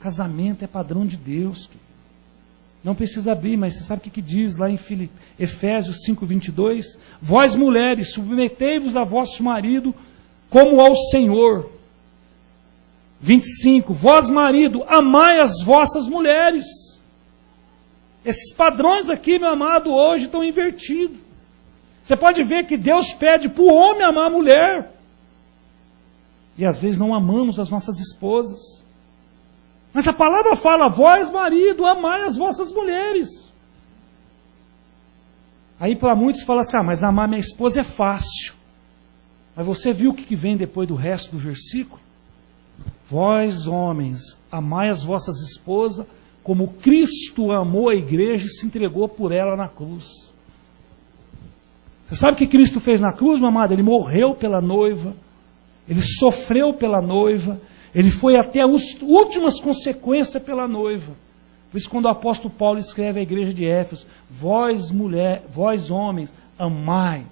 Casamento é padrão de Deus. Não precisa abrir, mas você sabe o que diz lá em Efésios 5:22? Vós mulheres, submetei-vos a vosso marido como ao Senhor. 25, vós marido, amai as vossas mulheres. Esses padrões aqui, meu amado, hoje estão invertidos. Você pode ver que Deus pede para o homem amar a mulher. E às vezes não amamos as nossas esposas. Mas a palavra fala, vós marido, amai as vossas mulheres. Aí para muitos fala assim, mas amar minha esposa é fácil. Mas você viu o que vem depois do resto do versículo? Vós homens, amai as vossas esposas, como Cristo amou a igreja e se entregou por ela na cruz. Você sabe o que Cristo fez na cruz, meu amado? Ele morreu pela noiva, ele sofreu pela noiva, ele foi até as últimas consequências pela noiva. Por isso, quando o apóstolo Paulo escreve à igreja de Éfeso, vós homens, amai.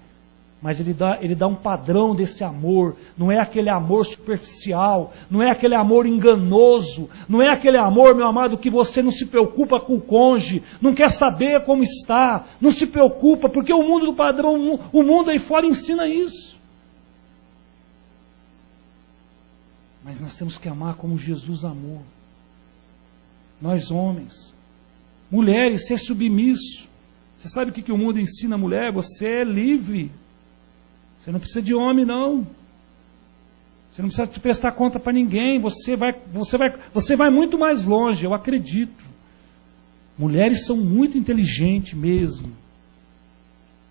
Mas ele dá um padrão desse amor. Não é aquele amor superficial, não é aquele amor enganoso, não é aquele amor, meu amado, que você não se preocupa com o cônjuge, não quer saber como está, não se preocupa, porque o mundo do padrão, o mundo aí fora ensina isso. Mas nós temos que amar como Jesus amou. Nós homens. Mulheres, ser submisso. Você sabe o que o mundo ensina a mulher? Você é livre. Você não precisa de homem, não. Você não precisa te prestar conta para ninguém. Você vai muito mais longe, eu acredito. Mulheres são muito inteligentes mesmo.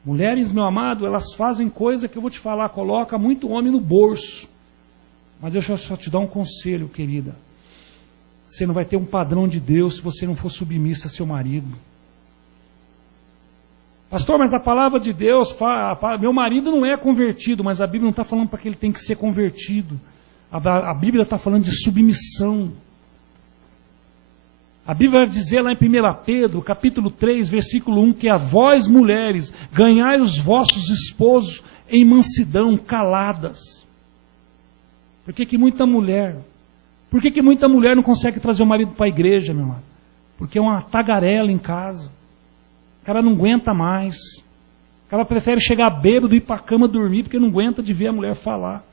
Mulheres, meu amado, elas fazem coisa que eu vou te falar, coloca muito homem no bolso. Mas deixa eu só te dar um conselho, querida. Você não vai ter um padrão de Deus se você não for submissa a seu marido. Pastor, mas a palavra de Deus fala, meu marido não é convertido, mas a Bíblia não está falando para que ele tem que ser convertido. A Bíblia está falando de submissão. A Bíblia vai dizer lá em 1 Pedro, capítulo 3, versículo 1, que a vós, mulheres, ganhai os vossos esposos em mansidão, caladas. Por que muita mulher não consegue trazer o marido para a igreja, meu amado? Porque é uma tagarela em casa. O cara não aguenta mais. O cara prefere chegar bêbado e ir para a cama dormir, porque não aguenta de ver a mulher falar.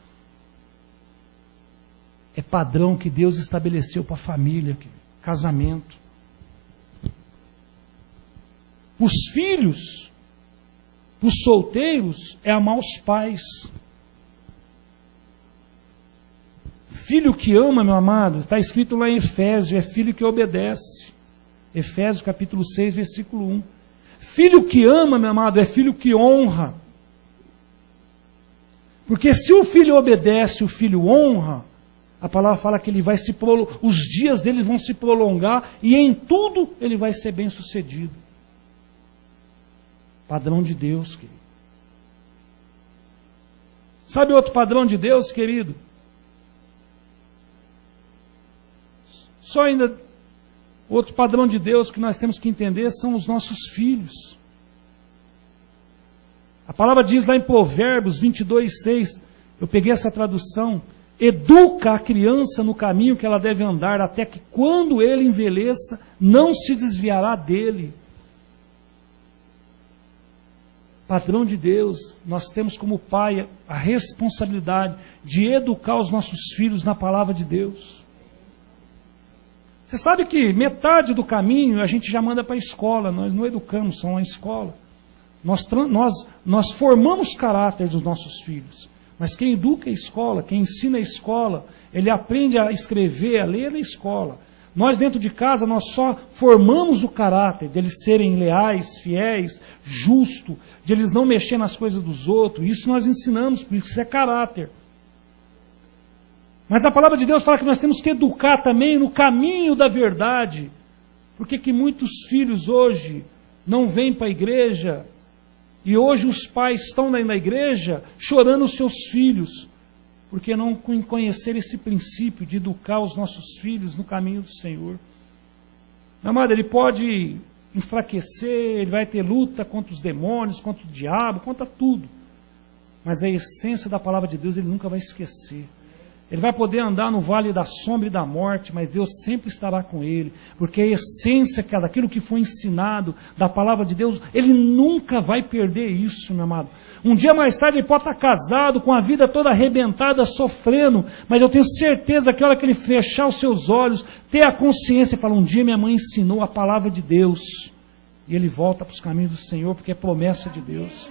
É padrão que Deus estabeleceu para a família, casamento. Os filhos, os solteiros, é amar os pais. Filho que ama, meu amado, está escrito lá em Efésios, é filho que obedece. Efésios capítulo 6, versículo 1. Filho que ama, meu amado, é filho que honra. Porque se o filho obedece, o filho honra, a palavra fala que ele vai os dias dele vão se prolongar e em tudo ele vai ser bem sucedido. Padrão de Deus, querido. Sabe outro padrão de Deus, querido? Só ainda, outro padrão de Deus que nós temos que entender são os nossos filhos. A palavra diz lá em Provérbios 22:6, eu peguei essa tradução, educa a criança no caminho que ela deve andar, até que quando ele envelheça, não se desviará dele. Padrão de Deus, nós temos como pai a responsabilidade de educar os nossos filhos na palavra de Deus. Você sabe que metade do caminho a gente já manda para a escola, nós não educamos, são a escola. Nós formamos caráter dos nossos filhos, mas quem educa é a escola, quem ensina é a escola, ele aprende a escrever, a ler na escola. Nós dentro de casa, nós só formamos o caráter deles serem leais, fiéis, justos, de eles não mexer nas coisas dos outros, isso nós ensinamos, porque isso é caráter. Mas a palavra de Deus fala que nós temos que educar também no caminho da verdade. Por que muitos filhos hoje não vêm para a igreja e hoje os pais estão na igreja chorando os seus filhos? Porque não conheceram esse princípio de educar os nossos filhos no caminho do Senhor. Meu amado, ele pode enfraquecer, ele vai ter luta contra os demônios, contra o diabo, contra tudo. Mas a essência da palavra de Deus ele nunca vai esquecer. Ele vai poder andar no vale da sombra e da morte, mas Deus sempre estará com ele, porque a essência daquilo que foi ensinado da palavra de Deus, ele nunca vai perder isso, meu amado. Um dia mais tarde ele pode estar casado, com a vida toda arrebentada, sofrendo, mas eu tenho certeza que a hora que ele fechar os seus olhos, ter a consciência e falar, um dia minha mãe ensinou a palavra de Deus, e ele volta para os caminhos do Senhor, porque é promessa de Deus.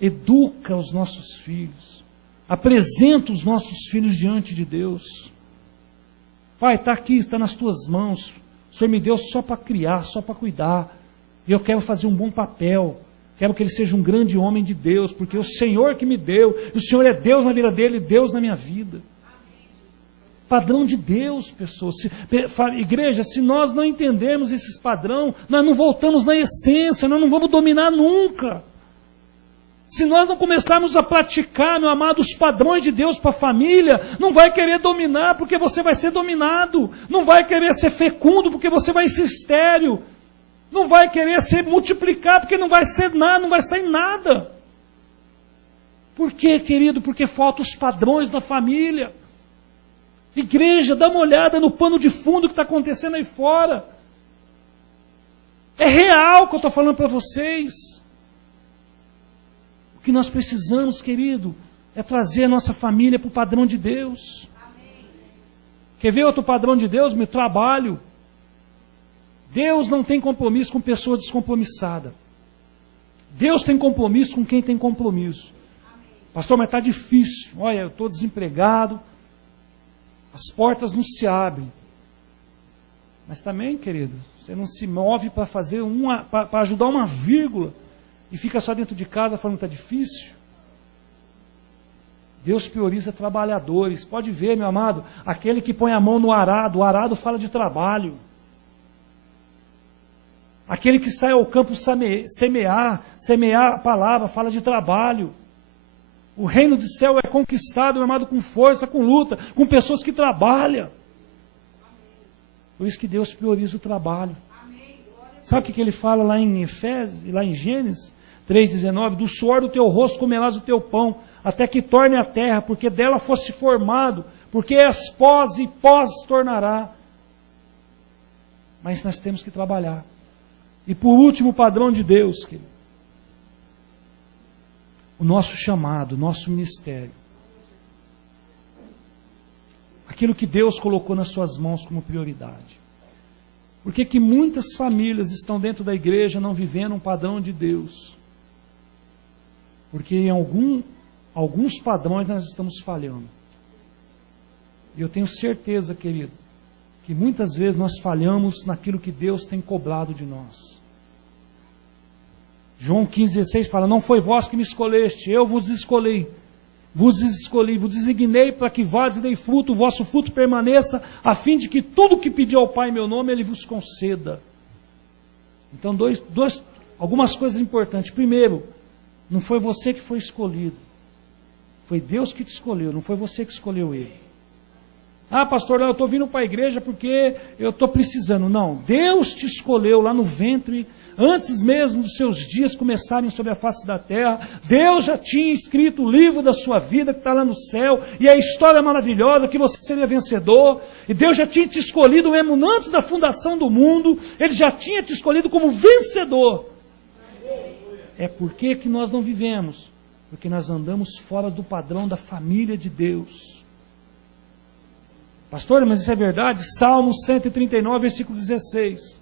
Educa os nossos filhos. Apresenta os nossos filhos diante de Deus. Pai, está aqui, está nas tuas mãos. O Senhor me deu só para criar, só para cuidar. E eu quero fazer um bom papel. Quero que ele seja um grande homem de Deus, porque é o Senhor que me deu. E o Senhor é Deus na vida dele e Deus na minha vida. Padrão de Deus, pessoas. Igreja, se nós não entendermos esses padrões, nós não voltamos na essência, nós não vamos dominar nunca. Se nós não começarmos a praticar, meu amado, os padrões de Deus para a família, não vai querer dominar, porque você vai ser dominado. Não vai querer ser fecundo, porque você vai ser estéril. Não vai querer se multiplicar, porque não vai ser nada, não vai sair nada. Por quê, querido? Porque faltam os padrões da família. Igreja, dá uma olhada no pano de fundo que está acontecendo aí fora. É real o que eu estou falando para vocês. O que nós precisamos, querido, é trazer a nossa família para o padrão de Deus. Amém. Quer ver outro padrão de Deus? Meu trabalho. Deus não tem compromisso com pessoa descompromissada. Deus tem compromisso com quem tem compromisso. Amém. Pastor, mas está difícil. Olha, eu estou desempregado. As portas não se abrem. Mas também, querido, você não se move para fazer para ajudar uma vírgula. E fica só dentro de casa falando que está difícil. Deus prioriza trabalhadores. Pode ver, meu amado, aquele que põe a mão no arado, o arado fala de trabalho. Aquele que sai ao campo semear a palavra, fala de trabalho. O reino do céu é conquistado, meu amado, com força, com luta, com pessoas que trabalham. Por isso que Deus prioriza o trabalho. Sabe o que ele fala lá em Efésios, lá em Gênesis 3,19? Do suor do teu rosto comerás o teu pão, até que torne a terra, porque dela foste formado, porque és pós e pós tornará. Mas nós temos que trabalhar. E por último, o padrão de Deus, querido. O nosso chamado, o nosso ministério. Aquilo que Deus colocou nas suas mãos como prioridade. Por que muitas famílias estão dentro da igreja não vivendo um padrão de Deus? Porque em alguns padrões nós estamos falhando. E eu tenho certeza, querido, que muitas vezes nós falhamos naquilo que Deus tem cobrado de nós. João 15,16 fala, não foi vós que me escolheste, eu vos escolhi, vos designei para que vades e dei fruto, o vosso fruto permaneça, a fim de que tudo que pedir ao Pai em meu nome, Ele vos conceda. Então, algumas coisas importantes. Primeiro, não foi você que foi escolhido, foi Deus que te escolheu, não foi você que escolheu Ele. Ah, pastor, eu estou vindo para a igreja porque eu estou precisando. Não, Deus te escolheu lá no ventre, antes mesmo dos seus dias começarem sobre a face da terra. Deus já tinha escrito o livro da sua vida que está lá no céu, e a história maravilhosa que você seria vencedor. E Deus já tinha te escolhido mesmo antes da fundação do mundo, Ele já tinha te escolhido como vencedor. É por que nós não vivemos? Porque nós andamos fora do padrão da família de Deus. Pastor, mas isso é verdade? Salmo 139, versículo 16.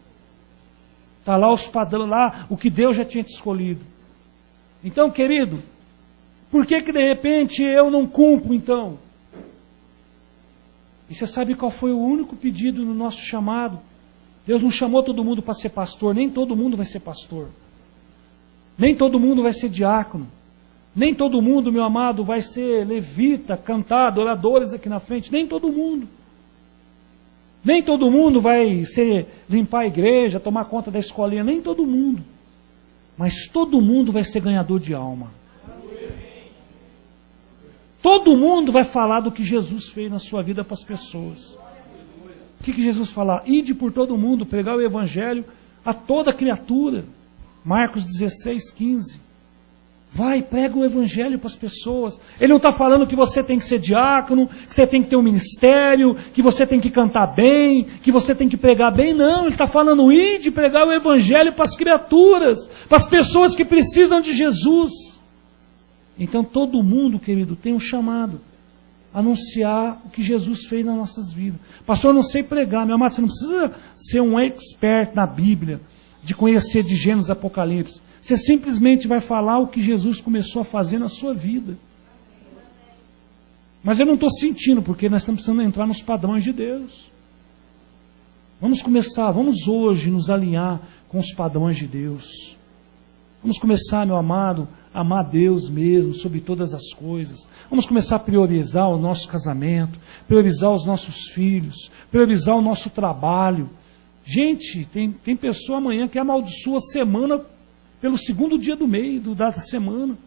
Está lá os padrões, lá o que Deus já tinha te escolhido. Então, querido, por que de repente eu não cumpro então? E você sabe qual foi o único pedido no nosso chamado? Deus não chamou todo mundo para ser pastor, nem todo mundo vai ser pastor. Nem todo mundo vai ser diácono. Nem todo mundo, meu amado, vai ser levita, cantar, adoradores aqui na frente. Nem todo mundo. Nem todo mundo vai limpar a igreja, tomar conta da escolinha. Nem todo mundo. Mas todo mundo vai ser ganhador de alma. Todo mundo vai falar do que Jesus fez na sua vida para as pessoas. O que Jesus fala? Ide por todo mundo, pregar o evangelho a toda criatura. Marcos 16, 15. Vai, prega o evangelho para as pessoas. Ele não está falando que você tem que ser diácono, que você tem que ter um ministério, que você tem que cantar bem, que você tem que pregar bem. Não, ele está falando, ide pregar o evangelho para as criaturas, para as pessoas que precisam de Jesus. Então todo mundo, querido, tem um chamado. Anunciar o que Jesus fez nas nossas vidas. Pastor, eu não sei pregar, meu amado, você não precisa ser um expert na Bíblia, de conhecer de Gênesis e Apocalipse. Você simplesmente vai falar o que Jesus começou a fazer na sua vida. Mas eu não estou sentindo, porque nós estamos precisando entrar nos padrões de Deus. Vamos hoje nos alinhar com os padrões de Deus. Vamos começar, meu amado, a amar Deus mesmo, sobre todas as coisas. Vamos começar a priorizar o nosso casamento, priorizar os nossos filhos, priorizar o nosso trabalho. Gente, tem pessoa amanhã que amaldiçoa a semana pelo segundo dia do mês, da semana.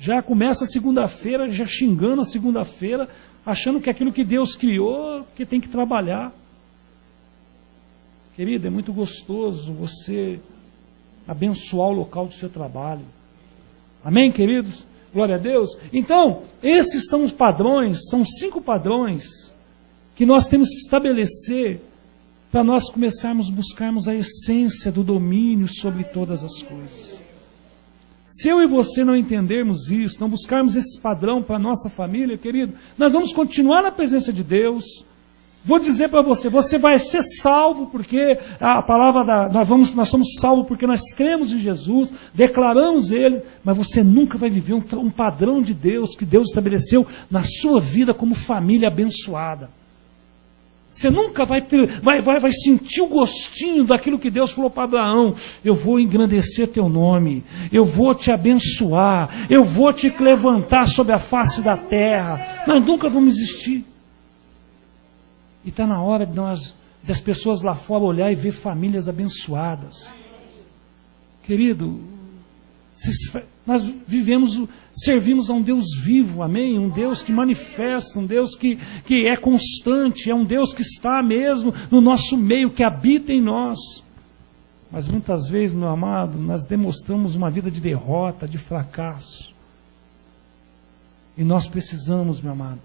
Já começa a segunda-feira, já xingando a segunda-feira, achando que aquilo que Deus criou, que tem que trabalhar. Querido, é muito gostoso você abençoar o local do seu trabalho. Amém, queridos? Glória a Deus. Então, esses são os padrões, são 5 padrões que nós temos que estabelecer para nós começarmos a buscarmos a essência do domínio sobre todas as coisas. Se eu e você não entendermos isso, não buscarmos esse padrão para a nossa família, querido, nós vamos continuar na presença de Deus. Vou dizer para você, você vai ser salvo, porque a palavra, nós somos salvos porque nós cremos em Jesus, declaramos Ele, mas você nunca vai viver um padrão de Deus, que Deus estabeleceu na sua vida como família abençoada. Você nunca vai sentir o gostinho daquilo que Deus falou para Abraão. Eu vou engrandecer teu nome, eu vou te abençoar, eu vou te levantar sobre a face da terra. Nós nunca vamos existir. E está na hora de as pessoas lá fora olhar e ver famílias abençoadas. Querido, nós servimos a um Deus vivo, amém? Um Deus que manifesta, um Deus que é constante, é um Deus que está mesmo no nosso meio, que habita em nós. Mas muitas vezes, meu amado, nós demonstramos uma vida de derrota, de fracasso. E nós precisamos, meu amado,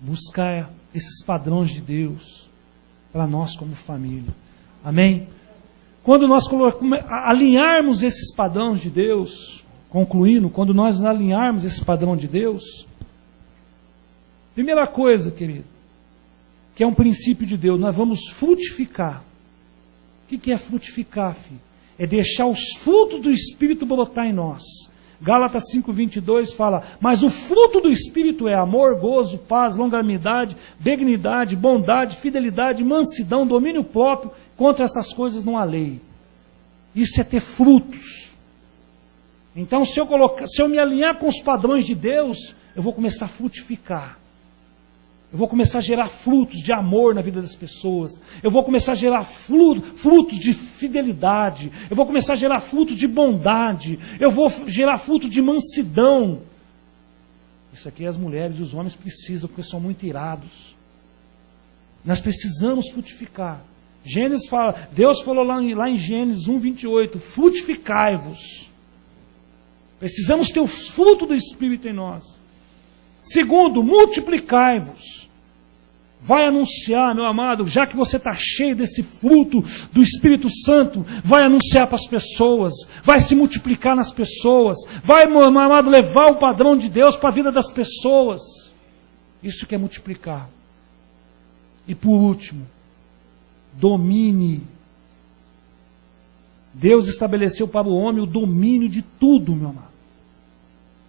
buscar esses padrões de Deus para nós como família. Amém? Quando nós alinharmos esses padrões de Deus, concluindo, quando nós alinharmos esse padrão de Deus, primeira coisa, querido, que é um princípio de Deus, nós vamos frutificar. O que é frutificar, filho? É deixar os frutos do Espírito brotar em nós. Gálatas 5:22 fala, mas o fruto do Espírito é amor, gozo, paz, longanimidade, benignidade, bondade, fidelidade, mansidão, domínio próprio. Contra essas coisas não há lei. Isso é ter frutos. Então, se eu me alinhar com os padrões de Deus, eu vou começar a frutificar. Eu vou começar a gerar frutos de amor na vida das pessoas. Eu vou começar a gerar frutos de fidelidade. Eu vou começar a gerar frutos de bondade. Eu vou gerar frutos de mansidão. Isso aqui as mulheres e os homens precisam, porque são muito irados. Nós precisamos frutificar. Deus falou lá em Gênesis 1:28, frutificai-vos. Precisamos ter o fruto do Espírito em nós. Segundo, multiplicai-vos. Vai anunciar, meu amado, já que você está cheio desse fruto do Espírito Santo, vai anunciar para as pessoas, vai se multiplicar nas pessoas, vai, meu amado, levar o padrão de Deus para a vida das pessoas. Isso que é multiplicar. E por último, domine. Deus estabeleceu para o homem o domínio de tudo, meu amado.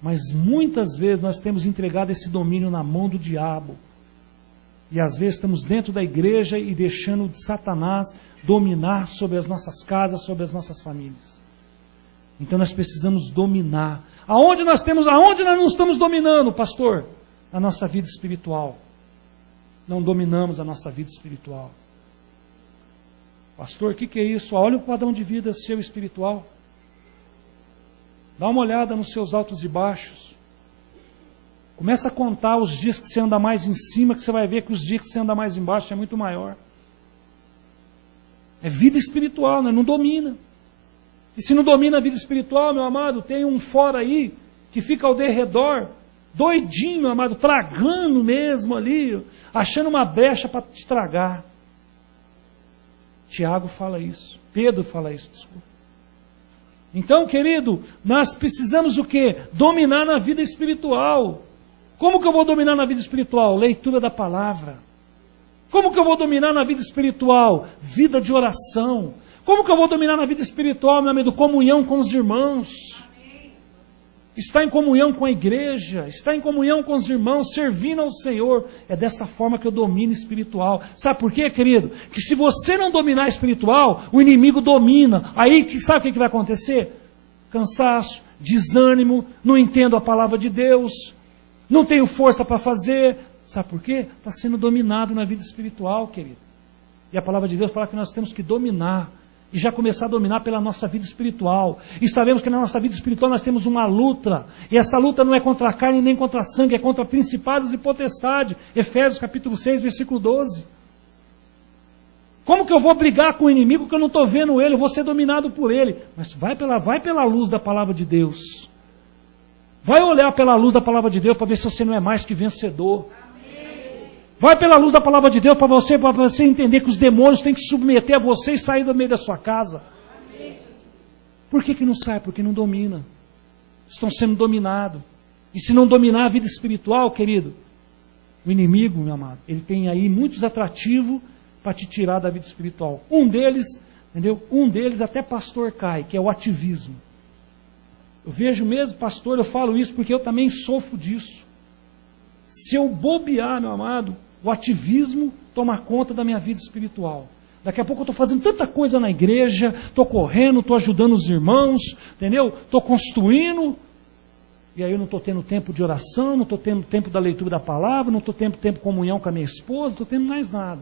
Mas muitas vezes nós temos entregado esse domínio na mão do diabo. E às vezes estamos dentro da igreja e deixando Satanás dominar sobre as nossas casas, sobre as nossas famílias. Então nós precisamos dominar. Aonde nós não estamos dominando, pastor? A nossa vida espiritual. Não dominamos a nossa vida espiritual. Pastor, o que é isso? Olha o padrão de vida seu espiritual. Dá uma olhada nos seus altos e baixos. Começa a contar os dias que você anda mais em cima, que você vai ver que os dias que você anda mais embaixo é muito maior. É vida espiritual, né? Não domina. E se não domina a vida espiritual, meu amado, tem um fora aí, que fica ao derredor, doidinho, meu amado, tragando mesmo ali, achando uma brecha para te tragar. Tiago fala isso, Pedro fala isso, desculpa. Então, querido, nós precisamos o quê? Dominar na vida espiritual. Como que eu vou dominar na vida espiritual? Leitura da palavra. Como que eu vou dominar na vida espiritual? Vida de oração. Como que eu vou dominar na vida espiritual, meu amigo? Comunhão com os irmãos. Está em comunhão com a igreja, está em comunhão com os irmãos, servindo ao Senhor. É dessa forma que eu domino espiritual. Sabe por quê, querido? Que se você não dominar espiritual, o inimigo domina. Aí, sabe o que vai acontecer? Cansaço, desânimo, não entendo a palavra de Deus, não tenho força para fazer. Sabe por quê? Está sendo dominado na vida espiritual, querido. E a palavra de Deus fala que nós temos que dominar. E já começar a dominar pela nossa vida espiritual. E sabemos que na nossa vida espiritual nós temos uma luta. E essa luta não é contra a carne nem contra a sangue, é contra principados e potestades. Efésios capítulo 6, versículo 12. Como que eu vou brigar com o inimigo que eu não estou vendo ele? Eu vou ser dominado por ele. Mas vai pela luz da palavra de Deus. Vai olhar pela luz da palavra de Deus para ver se você não é mais que vencedor. Vai pela luz da palavra de Deus para você entender que os demônios têm que se submeter a você e sair do meio da sua casa. Por que não sai? Porque não domina. Estão sendo dominados. E se não dominar a vida espiritual, querido, o inimigo, meu amado, ele tem aí muitos atrativos para te tirar da vida espiritual. Um deles, entendeu? Um deles até pastor cai, que é o ativismo. Eu vejo mesmo, pastor, eu falo isso porque eu também sofro disso. Se eu bobear, meu amado, o ativismo toma conta da minha vida espiritual. Daqui a pouco eu estou fazendo tanta coisa na igreja, estou correndo, estou ajudando os irmãos, entendeu? Estou construindo, e aí eu não estou tendo tempo de oração, não estou tendo tempo da leitura da palavra, não estou tendo tempo de comunhão com a minha esposa, não estou tendo mais nada.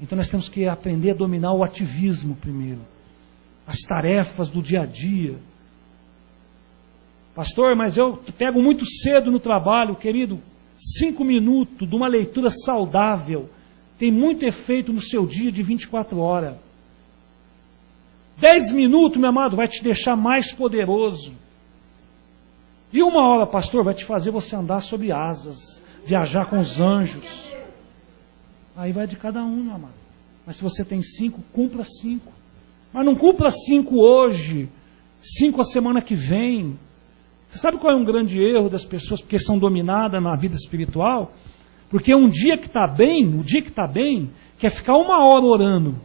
Então nós temos que aprender a dominar o ativismo primeiro. As tarefas do dia a dia. Pastor, mas eu pego muito cedo no trabalho, querido. 5 minutos de uma leitura saudável tem muito efeito no seu dia de 24 horas. 10 minutos, meu amado, vai te deixar mais poderoso. E 1 hora, pastor, vai te fazer você andar sobre asas, viajar com os anjos. Aí vai de cada um, meu amado. Mas se você tem 5, cumpra 5. Mas não cumpra 5 hoje, 5 a semana que vem. Você sabe qual é um grande erro das pessoas porque são dominadas na vida espiritual? Porque um dia que está bem, quer ficar 1 hora orando.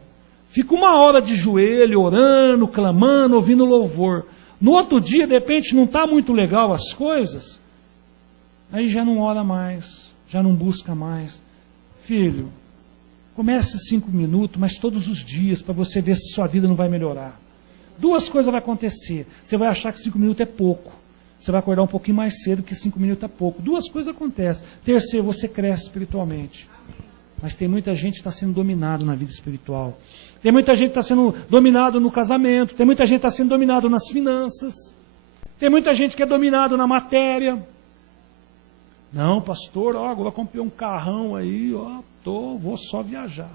Fica 1 hora de joelho, orando, clamando, ouvindo louvor. No outro dia, de repente, não está muito legal as coisas, aí já não ora mais, já não busca mais. Filho, comece 5 minutos, mas todos os dias, para você ver se sua vida não vai melhorar. 2 coisas vão acontecer. Você vai achar que 5 minutos é pouco. Você vai acordar um pouquinho mais cedo, que 5 minutos é pouco. 2 coisas acontecem. Terceiro, você cresce espiritualmente. Mas tem muita gente que está sendo dominado na vida espiritual. Tem muita gente que está sendo dominado no casamento. Tem muita gente que está sendo dominado nas finanças. Tem muita gente que é dominado na matéria. Não, pastor, ó, agora comprei um carrão aí, ó, vou só viajar.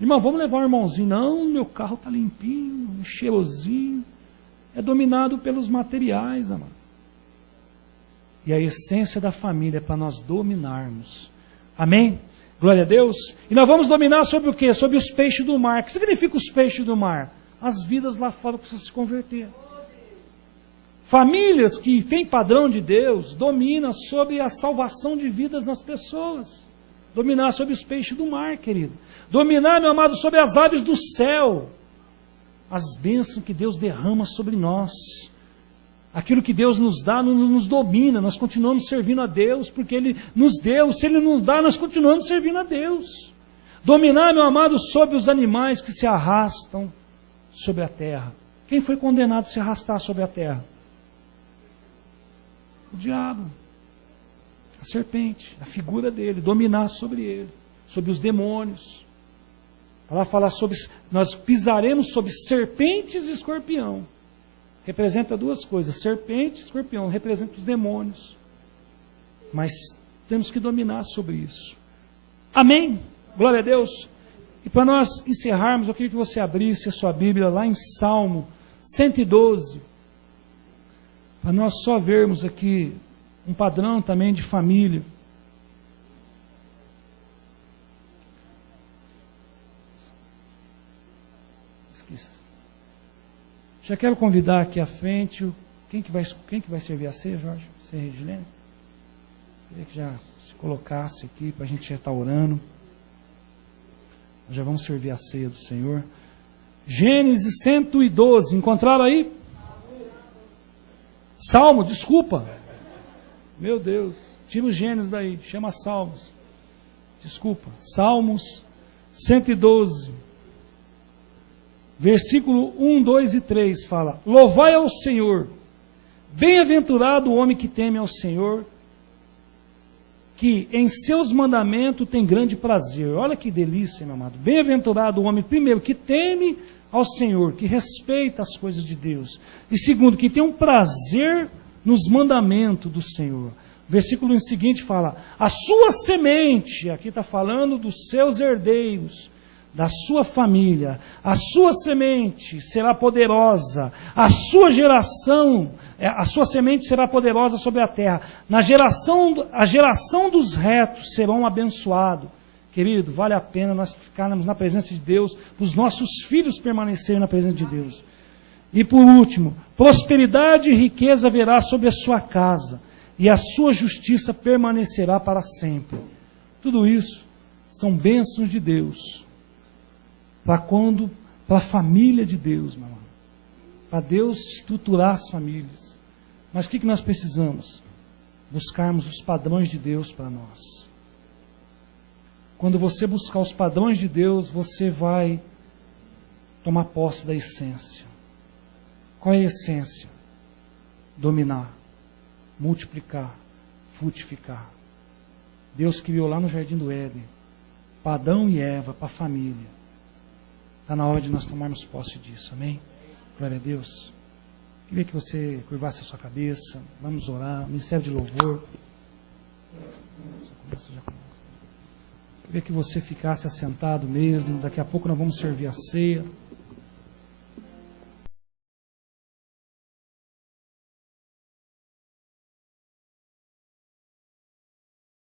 Irmão, vamos levar um irmãozinho. Não, meu carro está limpinho, cheirosinho. É dominado pelos materiais, amado. E a essência da família é para nós dominarmos. Amém? Glória a Deus. E nós vamos dominar sobre o quê? Sobre os peixes do mar. O que significa os peixes do mar? As vidas lá fora precisam se converter. Famílias que têm padrão de Deus dominam sobre a salvação de vidas nas pessoas. Dominar sobre os peixes do mar, querido. Dominar, meu amado, sobre as aves do céu. As bênçãos que Deus derrama sobre nós. Aquilo que Deus nos dá não nos domina. Nós continuamos servindo a Deus porque Ele nos deu. Se Ele nos dá, nós continuamos servindo a Deus. Dominar, meu amado, sobre os animais que se arrastam sobre a terra. Quem foi condenado a se arrastar sobre a terra? O diabo. A serpente, a figura dele, dominar sobre ele, sobre os demônios. Ela fala sobre, nós pisaremos sobre serpentes e escorpião. Representa duas coisas, serpente e escorpião, representa os demônios. Mas temos que dominar sobre isso. Amém? Glória a Deus. E para nós encerrarmos, eu queria que você abrisse a sua Bíblia lá em Salmo 112. Para nós só vermos aqui um padrão também de família. Esqueci. Já quero convidar aqui à frente, quem que vai servir a ceia, Jorge? Você, Regilene? Queria que já se colocasse aqui para a gente já estar orando. Nós já vamos servir a ceia do Senhor. Gênesis 112, encontraram aí? Salmo, desculpa. Meu Deus, tira o Gênesis daí, chama Salmos. Desculpa, Salmos 112, versículo 1, 2 e 3 fala: louvai ao Senhor, bem-aventurado o homem que teme ao Senhor, que em seus mandamentos tem grande prazer. Olha que delícia, meu amado. Bem-aventurado o homem, primeiro, que teme ao Senhor, que respeita as coisas de Deus. E segundo, que tem um prazer nos mandamentos do Senhor. O versículo seguinte fala: a sua semente, aqui está falando dos seus herdeiros, da sua família, a sua semente será poderosa, a sua geração, a sua semente será poderosa sobre a terra. A geração dos retos serão abençoados. Querido, vale a pena nós ficarmos na presença de Deus, os nossos filhos permanecerem na presença de Deus. E por último, prosperidade e riqueza haverá sobre a sua casa, e a sua justiça permanecerá para sempre. Tudo isso são bênçãos de Deus. Para a família de Deus, meu irmão. Para Deus estruturar as famílias. Mas o que nós precisamos? Buscarmos os padrões de Deus para nós. Quando você buscar os padrões de Deus, você vai tomar posse da essência. Qual é a essência? Dominar, multiplicar, frutificar. Deus criou lá no Jardim do Éden, para Adão e Eva, para a família. Está na hora de nós tomarmos posse disso, amém? Glória a Deus. Queria que você curvasse a sua cabeça, vamos orar, ministério de louvor. Queria que você ficasse assentado mesmo, daqui a pouco nós vamos servir a ceia.